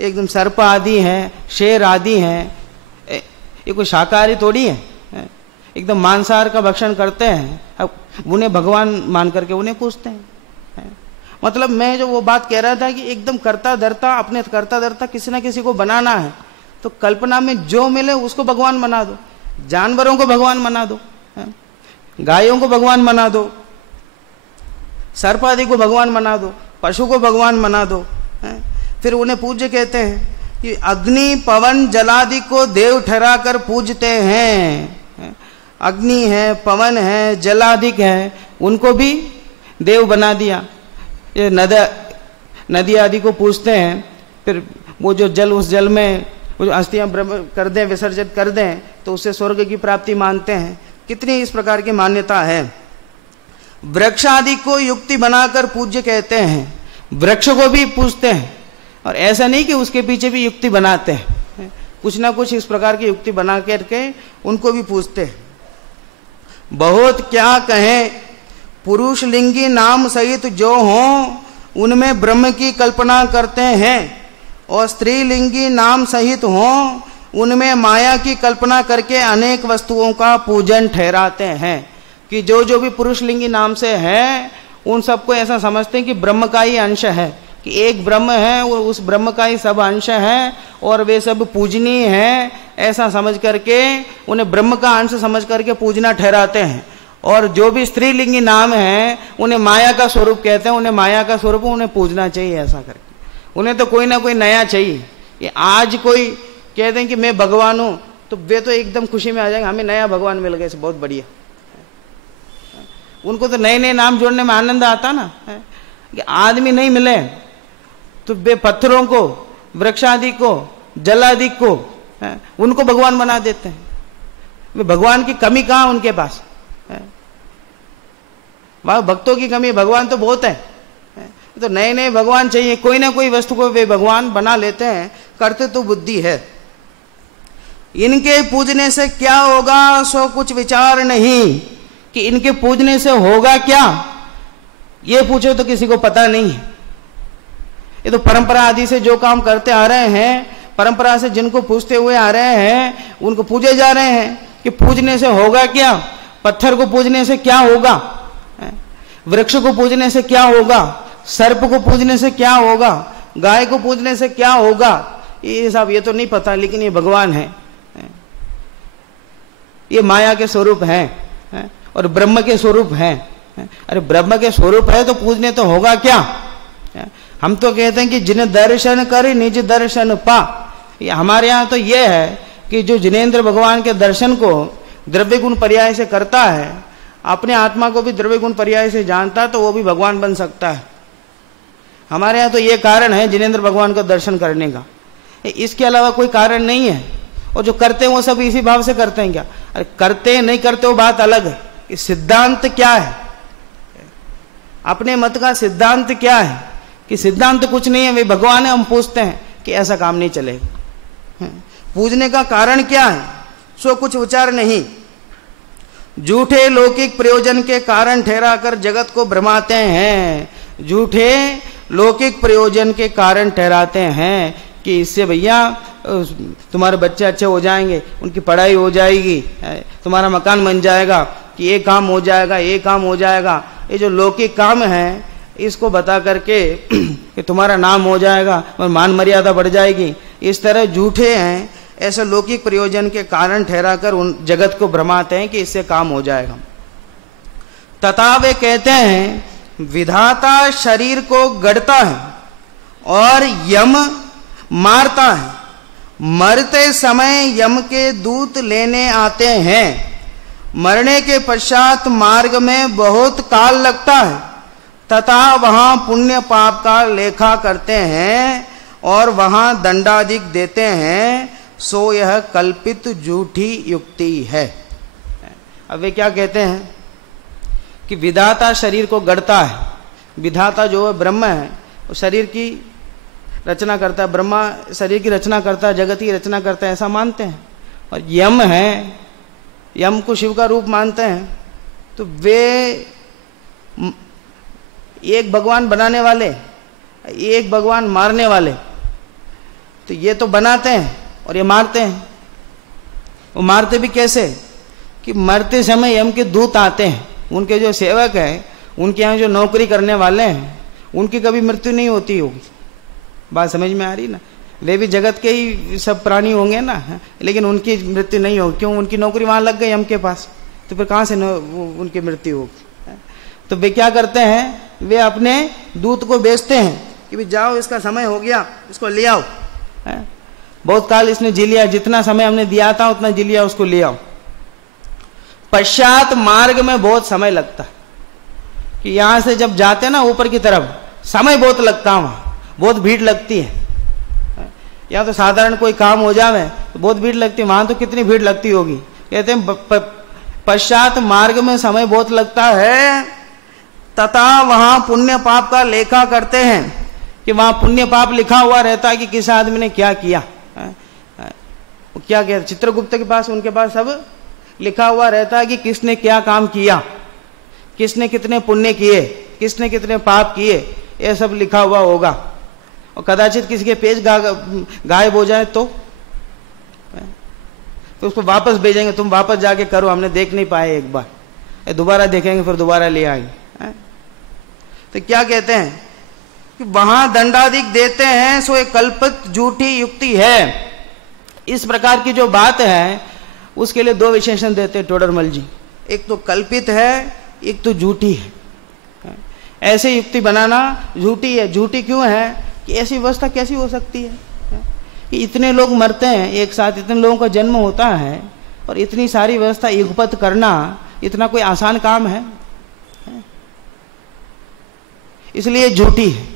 एकदम सर्प आदि हैं, शेर आदि हैं, ये कोई शाकाहारी थोड़ी है, एकदम मांसाहार का भक्षण करते हैं। अब उन्हें भगवान मान करके उन्हें पूछते हैं। मतलब मैं जो वो बात कह रहा था कि एकदम करता धरता, अपने करता धरता किसी ना किसी को बनाना है, तो कल्पना में जो मिले उसको भगवान बना दो। जानवरों को भगवान बना दो, गायों को भगवान बना दो, सर्प आदि को भगवान बना दो, पशु को भगवान बना दो, फिर उन्हें पूज्य कहते हैं। कि अग्नि, पवन, जलादि को देव ठहरा कर पूजते हैं। अग्नि है, पवन है, जलादिक है, उनको भी देव बना दिया। ये नदी आदि को पूजते हैं, फिर वो जो जल, उस जल में वो जो अस्थियां कर दें, विसर्जित कर दें, तो उससे स्वर्ग की प्राप्ति मानते हैं। कितनी इस प्रकार की मान्यता है। वृक्ष आदि को युक्ति बनाकर पूज्य कहते हैं, वृक्ष को भी पूजते हैं। और ऐसा नहीं कि उसके पीछे भी युक्ति बनाते हैं, कुछ ना कुछ इस प्रकार की युक्ति बना करके उनको भी पूजते हैं। बहुत क्या कहें, पुरुष लिंगी नाम सहित जो हों उनमें ब्रह्म की कल्पना करते हैं, और स्त्रीलिंगी नाम सहित हों उनमें माया की कल्पना करके अनेक वस्तुओं का पूजन ठहराते हैं। कि जो जो भी पुरुष लिंगी नाम से है उन सबको ऐसा समझते हैं कि ब्रह्म का ही अंश है, कि एक ब्रह्म है और उस ब्रह्म का ही सब अंश है और वे सब पूजनीय है, ऐसा समझ करके उन्हें ब्रह्म का अंश समझ करके पूजना ठहराते हैं। और जो भी स्त्रीलिंगी नाम है उन्हें माया का स्वरूप कहते हैं, उन्हें माया का स्वरूप उन्हें पूजना चाहिए ऐसा करके। उन्हें तो कोई ना कोई नया चाहिए। कि आज कोई कहते हैं कि मैं भगवान हूं, तो वे तो एकदम खुशी में आ जाएंगे, हमें नया भगवान मिल गया, बहुत बढ़िया। उनको तो नए नए नाम जोड़ने में आनंद आता ना। कि आदमी नहीं मिले तो वे पत्थरों को, वृक्ष आदि को, जल आदि को उनको भगवान बना देते हैं। वे भगवान की कमी कहां उनके पास? वहां भक्तों की कमी, भगवान तो बहुत है, तो नए नए भगवान चाहिए। कोई ना कोई वस्तु को वे भगवान बना लेते हैं, करते तो बुद्धि है। इनके पूजने से क्या होगा सो कुछ विचार नहीं। कि इनके पूजने से होगा क्या, ये पूछो तो किसी को पता नहीं है। ये तो परंपरा आदि से जो काम करते आ रहे हैं, परंपरा से जिनको पूजते हुए आ रहे हैं, उनको पूजे जा रहे हैं। कि पूजने से होगा क्या? पत्थर को पूजने से क्या होगा? वृक्ष को पूजने से क्या होगा? सर्प को पूजने से क्या होगा? गाय को पूजने से क्या होगा? ये सब ये तो नहीं पता, लेकिन ये भगवान है, ये माया के स्वरूप हैं और ब्रह्म के स्वरूप हैं। अरे ब्रह्म के स्वरूप है तो पूजने तो होगा क्या? हम तो कहते हैं कि जिन दर्शन कर निज दर्शन पा। हमारे यहाँ तो ये है कि जो जिनेंद्र भगवान के दर्शन को द्रव्य गुण पर्याय से करता है, अपने आत्मा को भी द्रव्य गुण पर्याय से जानता, तो वो भी भगवान बन सकता है। हमारे यहाँ तो ये कारण है जिनेंद्र भगवान का दर्शन करने का, इसके अलावा कोई कारण नहीं है। और जो करते हैं वो सब इसी भाव से करते हैं क्या? अरे करते नहीं करते वो बात अलग है। कि सिद्धांत क्या है, अपने मत का सिद्धांत क्या है? कि सिद्धांत कुछ नहीं है, वे भगवान है, हम पूछते हैं कि ऐसा काम नहीं चलेगा। पूजने का कारण क्या है सो कुछ विचार नहीं। झूठे लौकिक प्रयोजन के कारण ठहरा कर जगत को भ्रमाते हैं। झूठे लौकिक प्रयोजन के कारण ठहराते हैं कि इससे भैया तुम्हारे बच्चे अच्छे हो जाएंगे, उनकी पढ़ाई हो जाएगी, तुम्हारा मकान बन जाएगा, कि ये काम हो जाएगा, ये काम हो जाएगा। ये जो लौकिक काम है इसको बता करके कि तुम्हारा नाम हो जाएगा और मान मर्यादा बढ़ जाएगी, इस तरह झूठे हैं। ऐसे लौकिक प्रयोजन के कारण ठहरा कर उन जगत को भ्रमाते हैं कि इससे काम हो जाएगा। तथा वे कहते हैं विधाता शरीर को गढ़ता है और यम मारता है मरते समय यम के दूत लेने आते हैं। मरने के पश्चात मार्ग में बहुत काल लगता है तथा वहां पुण्य पाप का लेखा करते हैं और वहां दंडाधिक देते हैं, सो यह कल्पित झूठी युक्ति है। अब वे क्या कहते हैं कि विधाता शरीर को गढ़ता है, विधाता जो है ब्रह्म है, वो शरीर की रचना करता है, ब्रह्मा शरीर की रचना करता है, जगत की रचना करता है, ऐसा मानते हैं। और यम है, यम को शिव का रूप मानते हैं, तो वे एक भगवान बनाने वाले, एक भगवान मारने वाले, तो ये तो बनाते हैं और ये मारते हैं। वो मारते भी कैसे कि मरते समय यम के दूत आते हैं, उनके जो सेवक हैं, उनके यहाँ जो नौकरी करने वाले हैं, उनकी कभी मृत्यु नहीं होती होगी। बात समझ में आ रही ना? वे भी जगत के ही सब प्राणी होंगे ना, लेकिन उनकी मृत्यु नहीं होगी। क्यों? उनकी नौकरी वहां लग गई यम के पास, तो फिर कहां से उनकी मृत्यु होगी? तो वे क्या करते हैं, वे अपने दूत को भेजते हैं कि भाई जाओ, इसका समय हो गया, इसको ले आओ, बहुत काल इसने जी लिया, जितना समय हमने दिया था उतना जी लिया, उसको ले आओ। पश्चात मार्ग में बहुत समय लगता है कि यहां से जब जाते ना ऊपर की तरफ, समय बहुत लगता है, वहां बहुत भीड़ लगती है। या तो साधारण कोई काम हो जावे तो बहुत भीड़ लगती है, वहां तो कितनी भीड़ लगती होगी। कहते हैं पश्चात मार्ग में समय बहुत लगता है तथा वहां पुण्य पाप का लेखा करते हैं, कि वहां पुण्य पाप लिखा हुआ रहता है कि किस आदमी ने क्या किया, क्या किया। चित्रगुप्त के पास, उनके पास सब लिखा हुआ रहता है कि किसने क्या काम किया, किसने कितने पुण्य किए, किसने कितने पाप किए, ये सब लिखा हुआ होगा। और कदाचित किसी के पेज गायब हो जाए तो उसको वापस भेजेंगे, तुम वापस जाके करो, हमने देख नहीं पाए, एक बार दोबारा देखेंगे, फिर दोबारा ले आएंगे। तो क्या कहते हैं कि वहां दंडाधिक देते हैं, सो एक कल्पित झूठी युक्ति है। इस प्रकार की जो बात है उसके लिए दो विशेषण देते हैं टोडरमल जी, एक तो कल्पित है, एक तो झूठी है। ऐसे युक्ति बनाना झूठी है। झूठी क्यों है कि ऐसी व्यवस्था कैसी हो सकती है कि इतने लोग मरते हैं एक साथ, इतने लोगों का जन्म होता है और इतनी सारी व्यवस्था युगपत करना इतना कोई आसान काम है? इसलिए झूठी है।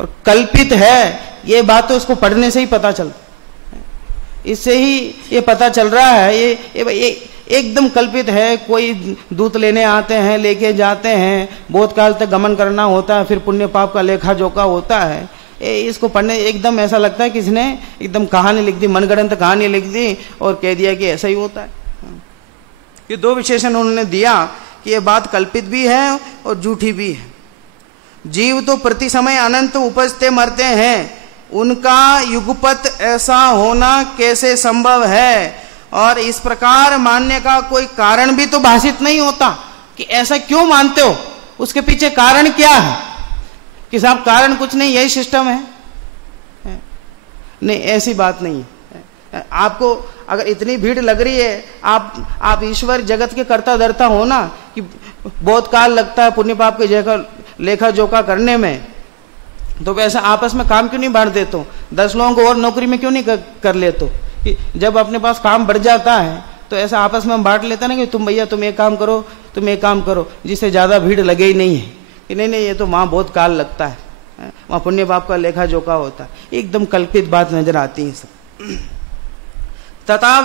और कल्पित है, ये बात तो इसको पढ़ने से ही पता चलता, इससे ही ये पता चल रहा है, ये एकदम कल्पित है। कोई दूत लेने आते हैं, लेके जाते हैं, बहुत काल तक गमन करना होता है, फिर पुण्य पाप का लेखा जोखा होता है। इसको पढ़ने एकदम ऐसा लगता है किसी ने एकदम कहानी लिख दी, मनगढ़ंत कहानी लिख दी और कह दिया कि ऐसा ही होता है। ये दो विशेषण उन्होंने दिया कि ये बात कल्पित भी है और झूठी भी है। जीव तो प्रति समय अनंत उपजते मरते हैं, उनका युगपत ऐसा होना कैसे संभव है? और इस प्रकार मानने का कोई कारण भी तो भाषित नहीं होता कि ऐसा क्यों मानते हो, उसके पीछे कारण क्या है? कि साहब कारण कुछ नहीं, यही सिस्टम है। नहीं, ऐसी बात नहीं है। आपको अगर इतनी भीड़ लग रही है, आप ईश्वर जगत के कर्ता धर्ता हो ना, कि बहुत काल लगता है पुण्य पाप के लेखा जोखा करने में, तो वैसा आपस में काम क्यों नहीं बांट देते हो? 10 लोगों को और नौकरी में क्यों नहीं कर लेते हो? कि जब अपने पास काम बढ़ जाता है तो ऐसा आपस में हम बांट लेते हैं ना, कि तुम भैया तुम एक काम करो, तुम एक काम करो, जिससे ज्यादा भीड़ लगे ही नहीं है। कि नहीं ये तो वहां बहुत काल लगता है, वहां पुण्य पाप का लेखा जोखा होता है। एकदम कल्पित बात नजर आती है सब। तथा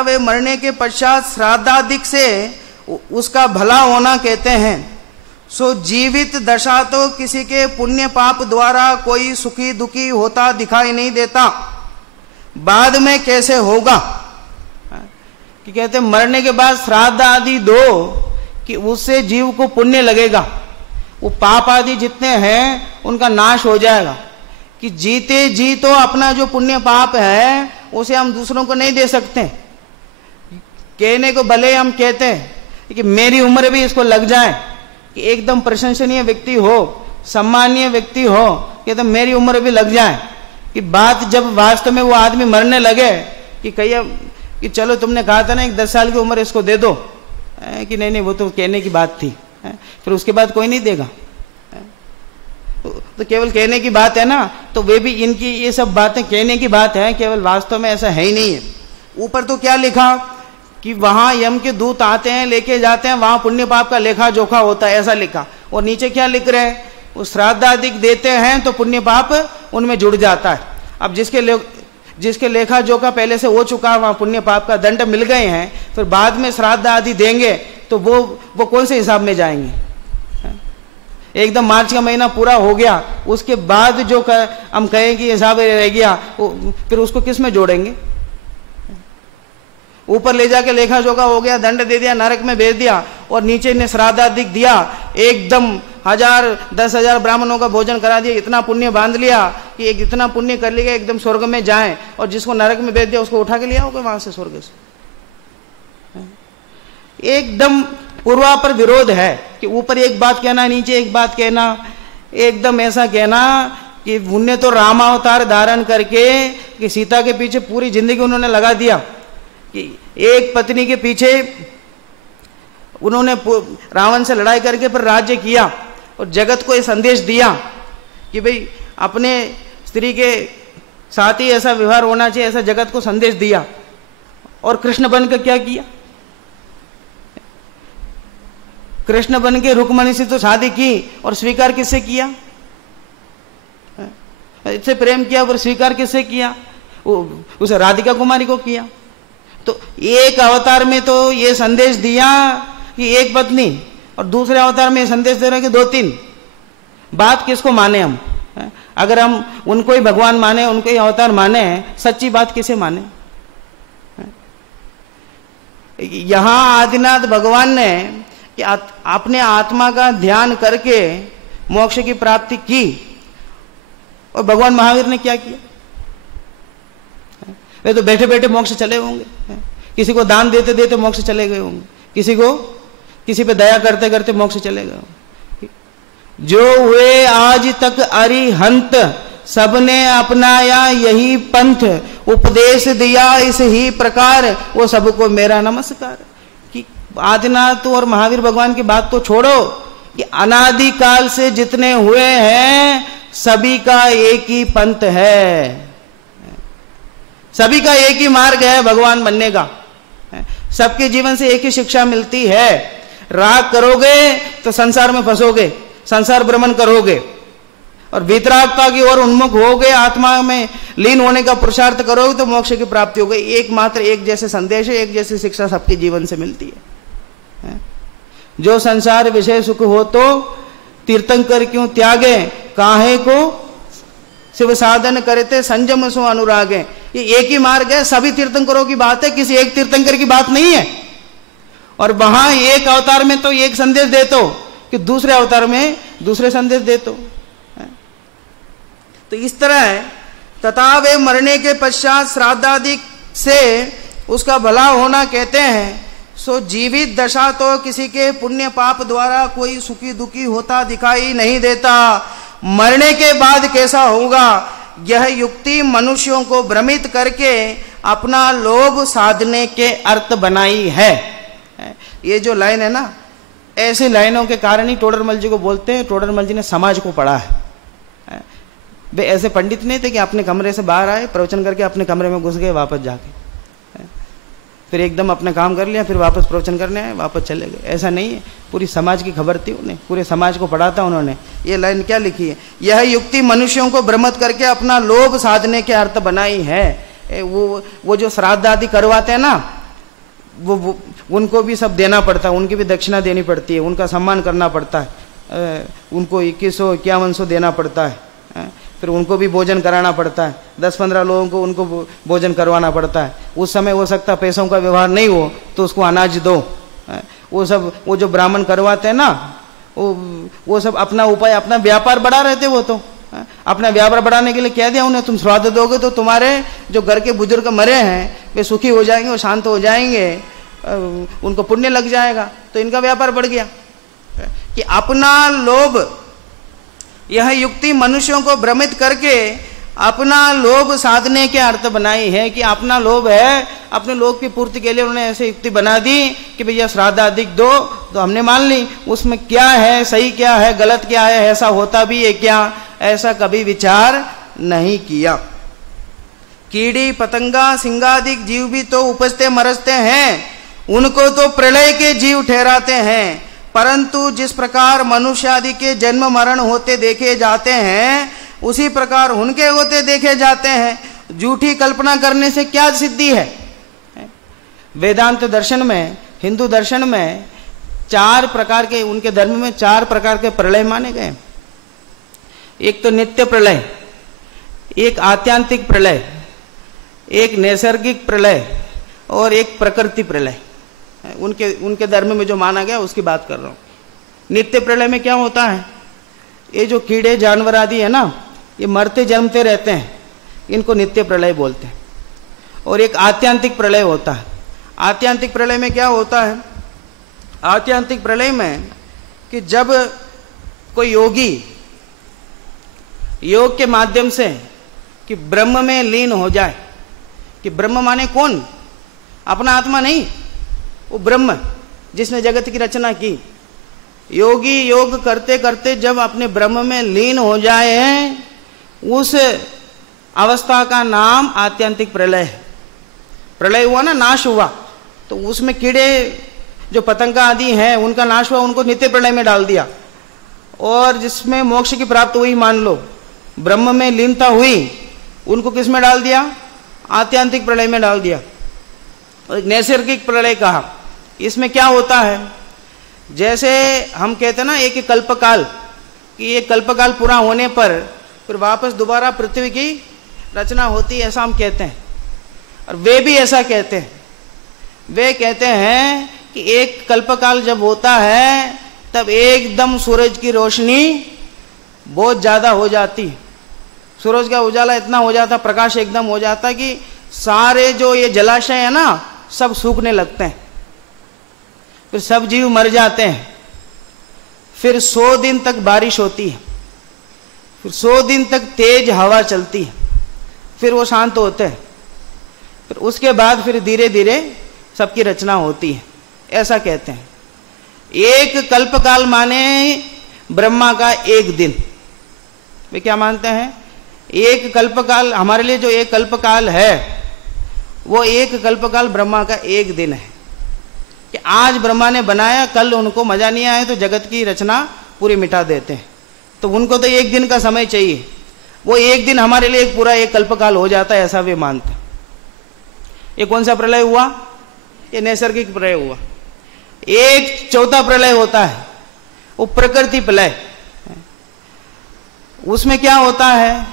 वे मरने के पश्चात श्राद्धादिक से उसका भला होना कहते हैं। सो जीवित दशा तो किसी के पुण्य पाप द्वारा कोई सुखी दुखी होता दिखाई नहीं देता, बाद में कैसे होगा? कि कहते मरने के बाद श्राद्ध आदि दो कि उससे जीव को पुण्य लगेगा, वो पाप आदि जितने हैं उनका नाश हो जाएगा। कि जीते जी तो अपना जो पुण्य पाप है उसे हम दूसरों को नहीं दे सकते। कहने को भले हम कहते हैं कि मेरी उम्र भी इसको लग जाए, कि एकदम प्रशंसनीय व्यक्ति हो, सम्मानीय व्यक्ति हो, कि तो मेरी उम्र भी लग जाए। कि बात जब वास्तव में वो आदमी मरने लगे कि कहिए कि चलो तुमने कहा था ना एक 10 साल की उम्र इसको दे दो, कि नहीं वो तो कहने की बात थी, फिर उसके बाद कोई नहीं देगा। तो केवल कहने की बात है ना, तो वे भी इनकी ये सब बातें कहने की बात है, केवल वास्तव में ऐसा है ही नहीं है। ऊपर तो क्या लिखा कि वहां यम के दूत आते हैं, लेके जाते हैं, वहां पुण्य पाप का लेखा जोखा होता है, ऐसा लिखा। और नीचे क्या लिख रहे हैं, वो श्राद्ध आदि देते हैं तो पुण्य पाप उनमें जुड़ जाता है। अब जिसके लेखा जोखा पहले से हो चुका, वहां पुण्य पाप का दंड मिल गए हैं, फिर बाद में श्राद्ध आदि देंगे तो वो कौन से हिसाब में जाएंगे? एकदम मार्च का महीना पूरा हो गया, उसके बाद जो हम कहें कि हिसाब रह गया, फिर उसको किस में जोड़ेंगे? ऊपर ले जाके लेखा जोखा हो गया, दंड दे दिया, नरक में भेज दिया, और नीचे ने श्राद्धादिक दिया, एकदम 1000 10,000 ब्राह्मणों का भोजन करा दिया, इतना पुण्य बांध लिया कि एक इतना पुण्य कर लिया एकदम स्वर्ग में जाए, और जिसको नरक में भेज दिया उसको उठा के लिया होगा वहां से स्वर्ग से। एकदम पूर्वापर विरोध है कि ऊपर एक बात कहना, नीचे एक बात कहना, एकदम ऐसा कहना कि उन्हें तो रामावतार धारण करके कि सीता के पीछे पूरी जिंदगी उन्होंने लगा दिया, कि एक पत्नी के पीछे उन्होंने रावण से लड़ाई करके पर राज्य किया, और जगत को ये संदेश दिया कि भाई अपने स्त्री के साथ ही ऐसा व्यवहार होना चाहिए, ऐसा जगत को संदेश दिया। और कृष्ण बन के क्या किया? कृष्ण बन के रुक्मणी से तो शादी की, और स्वीकार किससे किया? इससे प्रेम किया, और स्वीकार किससे किया? उसे राधिका कुमारी को किया। तो एक अवतार में तो ये संदेश दिया कि एक पत्नी, और दूसरे अवतार में संदेश दे रहे कि 2-3। बात किसको माने हम? अगर हम उनको ही भगवान माने, उनको ही अवतार माने, सच्ची बात किसे माने? यहां आदिनाथ भगवान ने कि अपने आत्मा का ध्यान करके मोक्ष की प्राप्ति की, और भगवान महावीर ने क्या किया? वे तो बैठे बैठे मोक्ष चले होंगे, किसी को दान देते देते मोक्ष चले गए होंगे, किसी पे दया करते करते मोक्ष चले गए होंगे। जो हुए आज तक अरिहंत, सबने अपनाया यही पंथ, उपदेश दिया इस ही प्रकार, वो सबको मेरा नमस्कार। कि आदिनाथ और महावीर भगवान की बात तो छोड़ो, कि अनादि काल से जितने हुए हैं सभी का एक ही पंथ है, सभी का एक ही मार्ग है भगवान बनने का, सबके जीवन से एक ही शिक्षा मिलती है। राग करोगे तो संसार में फंसोगे, संसार भ्रमण करोगे, और वीतरागता की ओर उन्मुख होगे, आत्मा में लीन होने का पुरुषार्थ करोगे तो मोक्ष की प्राप्ति होगी। एकमात्र एक जैसे संदेश है, एक जैसी शिक्षा सबके जीवन से मिलती है। जो संसार विषय सुख हो तो तीर्थंकर क्यों त्यागे, काहे को शिव साधन करते संयम सो अनुरागे। ये एक ही मार्ग है, सभी तीर्थंकरों की बात है, किसी एक तीर्थंकर की बात नहीं है। और वहां एक अवतार में तो एक संदेश दे तो, कि दूसरे अवतार में दूसरे संदेश दे तो इस तरह है। तथा वे मरने के पश्चात श्राद्धादि से उसका भला होना कहते हैं। सो जीवित दशा तो किसी के पुण्य पाप द्वारा कोई सुखी दुखी होता दिखाई नहीं देता, मरने के बाद कैसा होगा, यह युक्ति मनुष्यों को भ्रमित करके अपना लोभ साधने के अर्थ बनाई है। ये जो लाइन है ना, ऐसी लाइनों के कारण ही टोडरमल जी को बोलते हैं टोडरमल जी ने समाज को पढ़ा है। वे ऐसे पंडित नहीं थे कि अपने कमरे से बाहर आए, प्रवचन करके अपने कमरे में घुस गए, वापस जाके फिर एकदम अपना काम कर लिया, फिर वापस प्रवचन करने आए, वापस चले गए। ऐसा नहीं है, पूरी समाज की खबर थी उन्हें, पूरे समाज को पढ़ा था उन्होंने। ये लाइन क्या लिखी है, यह युक्ति मनुष्यों को भ्रमित करके अपना लोभ साधने के अर्थ बनाई है। वो जो श्राद्ध आदि करवाते हैं ना, वो उनको भी सब देना पड़ता है, उनकी भी दक्षिणा देनी पड़ती है, उनका सम्मान करना पड़ता है, उनको 2151 देना पड़ता है, फिर उनको भी भोजन कराना पड़ता है, 10-15 लोगों को उनको भोजन करवाना पड़ता है। उस समय हो सकता पैसों का व्यवहार नहीं हो तो उसको अनाज दो। वो जो ब्राह्मण करवाते हैं ना, वो सब अपना उपाय, अपना व्यापार बढ़ा रहे थे। वो तो अपना व्यापार बढ़ाने के लिए कह दिया उन्हें, तुम श्राद्ध दोगे तो तुम्हारे जो घर के बुजुर्ग मरे हैं वे सुखी हो जाएंगे और शांत हो जाएंगे, उनको पुण्य लग जाएगा। तो इनका व्यापार बढ़ गया कि अपना लोभ, यह युक्ति मनुष्यों को भ्रमित करके अपना लोभ साधने के अर्थ बनाई है। कि अपना लोभ है, अपने लोभ की पूर्ति के लिए उन्होंने ऐसे युक्ति बना दी कि भैया श्राद्ध अधिक दो, तो हमने मान ली। उसमें क्या है, सही क्या है, गलत क्या है, ऐसा होता भी है क्या, ऐसा कभी विचार नहीं किया। कीड़ी पतंगा सिंगादिक जीव भी तो उपजते मरजते हैं, उनको तो प्रलय के जीव ठहराते हैं, परंतु जिस प्रकार मनुष्य आदि के जन्म मरण होते देखे जाते हैं उसी प्रकार उनके होते देखे जाते हैं। झूठी कल्पना करने से क्या सिद्धि है? वेदांत दर्शन में, हिंदू दर्शन में 4 प्रकार के, उनके धर्म में 4 प्रकार के प्रलय माने गए। एक तो नित्य प्रलय, एक आत्यांतिक प्रलय, एक नैसर्गिक प्रलय और एक प्रकृति प्रलय। उनके धर्म में जो माना गया उसकी बात कर रहा हूं। नित्य प्रलय में क्या होता है? ये जो कीड़े जानवर आदि है ना, ये मरते जन्मते रहते हैं, इनको नित्य प्रलय बोलते हैं। और एक आत्यांतिक प्रलय होता है। आत्यांतिक प्रलय में क्या होता है? आत्यांतिक प्रलय में कि जब कोई योगी योग के माध्यम से कि ब्रह्म में लीन हो जाए, कि ब्रह्म माने कौन? अपना आत्मा नहीं, वो ब्रह्म जिसने जगत की रचना की। योगी योग करते करते जब अपने ब्रह्म में लीन हो जाए, उस अवस्था का नाम आत्यांतिक प्रलय है। प्रलय हुआ ना, नाश हुआ, तो उसमें कीड़े जो पतंगा आदि हैं उनका नाश हुआ, उनको नित्य प्रलय में डाल दिया। और जिसमें मोक्ष की प्राप्त हुई, मान लो ब्रह्म में लीनता हुई, उनको किस में डाल दिया? आत्यांतिक प्रलय में डाल दिया। और नैसर्गिक प्रलय कहा। इसमें क्या होता है? जैसे हम कहते हैं ना एक कल्पकाल, कि ये कल्पकाल पूरा होने पर फिर वापस दोबारा पृथ्वी की रचना होती है, ऐसा हम कहते हैं। और वे भी ऐसा कहते हैं। वे कहते हैं कि एक कल्पकाल जब होता है तब एकदम सूरज की रोशनी बहुत ज्यादा हो जाती। सूरज का उजाला इतना हो जाता, प्रकाश एकदम हो जाता कि सारे जो ये जलाशय है ना सब सूखने लगते हैं, फिर सब जीव मर जाते हैं। फिर 100 दिन तक बारिश होती है, फिर 100 दिन तक तेज हवा चलती है, फिर वो शांत होते हैं। फिर उसके बाद फिर धीरे धीरे सबकी रचना होती है, ऐसा कहते हैं। एक कल्पकाल माने ब्रह्मा का एक दिन। वे क्या मानते हैं? एक कल्पकाल, हमारे लिए जो एक कल्पकाल है वो एक कल्पकाल ब्रह्मा का एक दिन है। कि आज ब्रह्मा ने बनाया, कल उनको मजा नहीं आया तो जगत की रचना पूरी मिटा देते हैं। तो उनको तो एक दिन का समय चाहिए, वो एक दिन हमारे लिए पूरा एक कल्पकाल हो जाता है, ऐसा वे मानते हैं। ये कौन सा प्रलय हुआ? ये नैसर्गिक प्रलय हुआ। एक चौथा प्रलय होता है, वो प्रकृति प्रलय। उसमें क्या होता है?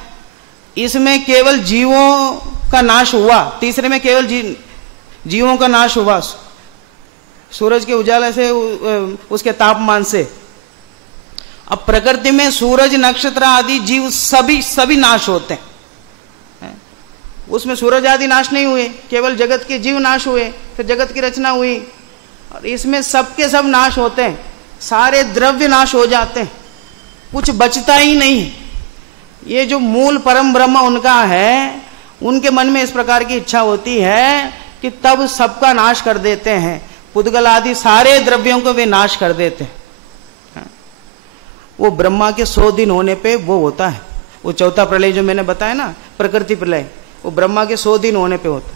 इसमें केवल जीवों का नाश हुआ। तीसरे में केवल जीवों का नाश हुआ, सूरज के उजाले से, उसके तापमान से। अब प्रकृति में सूरज नक्षत्र आदि जीव सभी नाश होते हैं। उसमें सूरज आदि नाश नहीं हुए, केवल जगत के जीव नाश हुए, फिर जगत की रचना हुई। और इसमें सबके सब नाश होते हैं, सारे द्रव्य नाश हो जाते हैं, कुछ बचता ही नहीं। ये जो मूल परम ब्रह्म उनका है, उनके मन में इस प्रकार की इच्छा होती है कि तब सबका नाश कर देते हैं, पुद्गल आदि सारे द्रव्यों को वे नाश कर देते हैं। वो ब्रह्मा के 100 दिन होने पे वो होता है। वो चौथा प्रलय जो मैंने बताया ना, प्रकृति प्रलय, वो ब्रह्मा के 100 दिन होने पे होता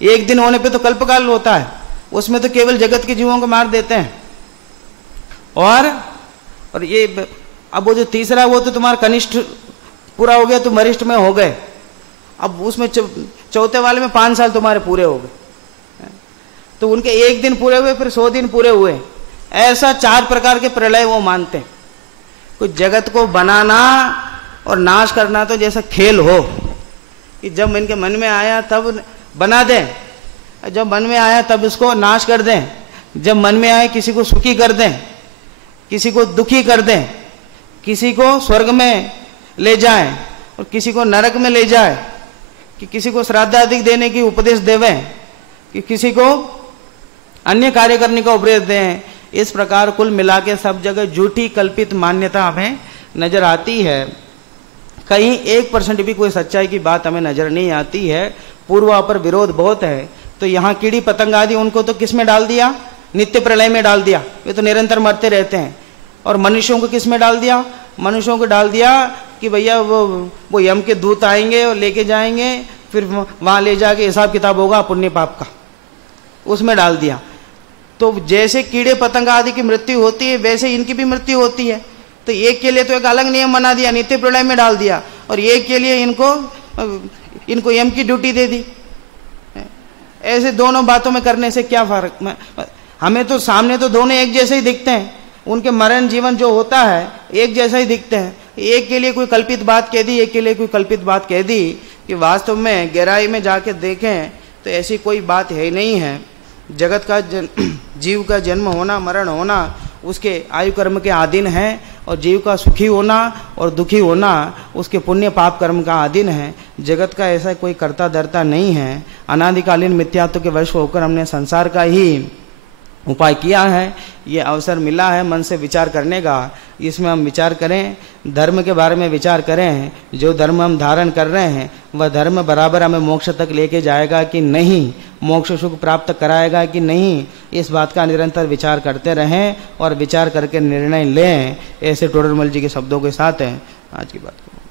है। एक दिन होने पे तो कल्पकाल होता है, उसमें तो केवल जगत के जीवों को मार देते हैं। और ये अब वो जो तीसरा, वो तो तुम्हारा कनिष्ठ पूरा हो गया, तुम वरिष्ठ में हो गए। अब उसमें चौथे वाले में 5 साल तुम्हारे पूरे हो गए, तो उनके एक दिन पूरे हुए, फिर 100 दिन पूरे हुए। ऐसा 4 प्रकार के प्रलय वो मानते हैं। कुछ जगत को बनाना और नाश करना तो जैसा खेल हो, कि जब इनके मन में आया तब बना दें, जब मन में आया तब इसको नाश कर दें, जब मन में आए किसी को सुखी कर दें, किसी को दुखी कर दें, किसी को स्वर्ग में ले जाएं और किसी को नरक में ले जाए, कि किसी को श्राद्ध आदि देने की उपदेश देवें, कि किसी को अन्य कार्य करने का उपदेश दें। इस प्रकार कुल मिला के सब जगह झूठी कल्पित मान्यता हमें नजर आती है। कहीं 1% भी कोई सच्चाई की बात हमें नजर नहीं आती है। पूर्वापर विरोध बहुत है। तो यहाँ कीड़ी पतंग आदि, उनको तो किस में डाल दिया? नित्य प्रलय में डाल दिया। वे तो निरंतर मरते रहते हैं। और मनुष्यों को किस में डाल दिया? मनुष्यों को डाल दिया कि भैया वो यम के दूत आएंगे और लेके जाएंगे, फिर वहां ले जाके हिसाब किताब होगा पुण्य पाप का, उसमें डाल दिया। तो जैसे कीड़े पतंग आदि की मृत्यु होती है वैसे इनकी भी मृत्यु होती है। तो एक के लिए तो एक अलग नियम बना दिया, नित्य प्रलय में डाल दिया, और एक के लिए इनको यम की ड्यूटी दे दी। ऐसे दोनों बातों में करने से क्या फर्क? हमें तो सामने तो दोनों एक जैसे ही दिखते हैं, उनके मरण जीवन जो होता है एक जैसा ही दिखते हैं। एक के लिए कोई कल्पित बात कह दी, एक के लिए कोई कल्पित बात कह दी, कि वास्तव में गहराई में जाके देखें तो ऐसी कोई बात है नहीं है। जगत का जीव का जन्म होना मरण होना उसके आयु कर्म के अधीन है, और जीव का सुखी होना और दुखी होना उसके पुण्य पाप कर्म का अधीन है। जगत का ऐसा कोई कर्ता धर्ता नहीं है। अनादिकालीन मिथ्यात्व के वश होकर हमने संसार का ही उपाय किया है। ये अवसर मिला है मन से विचार करने का, इसमें हम विचार करें, धर्म के बारे में विचार करें। जो धर्म हम धारण कर रहे हैं वह धर्म बराबर हमें मोक्ष तक लेके जाएगा कि नहीं, मोक्ष सुख प्राप्त कराएगा कि नहीं, इस बात का निरंतर विचार करते रहें और विचार करके निर्णय लें। ऐसे टोडरमल जी के शब्दों के साथ है आज की बात को।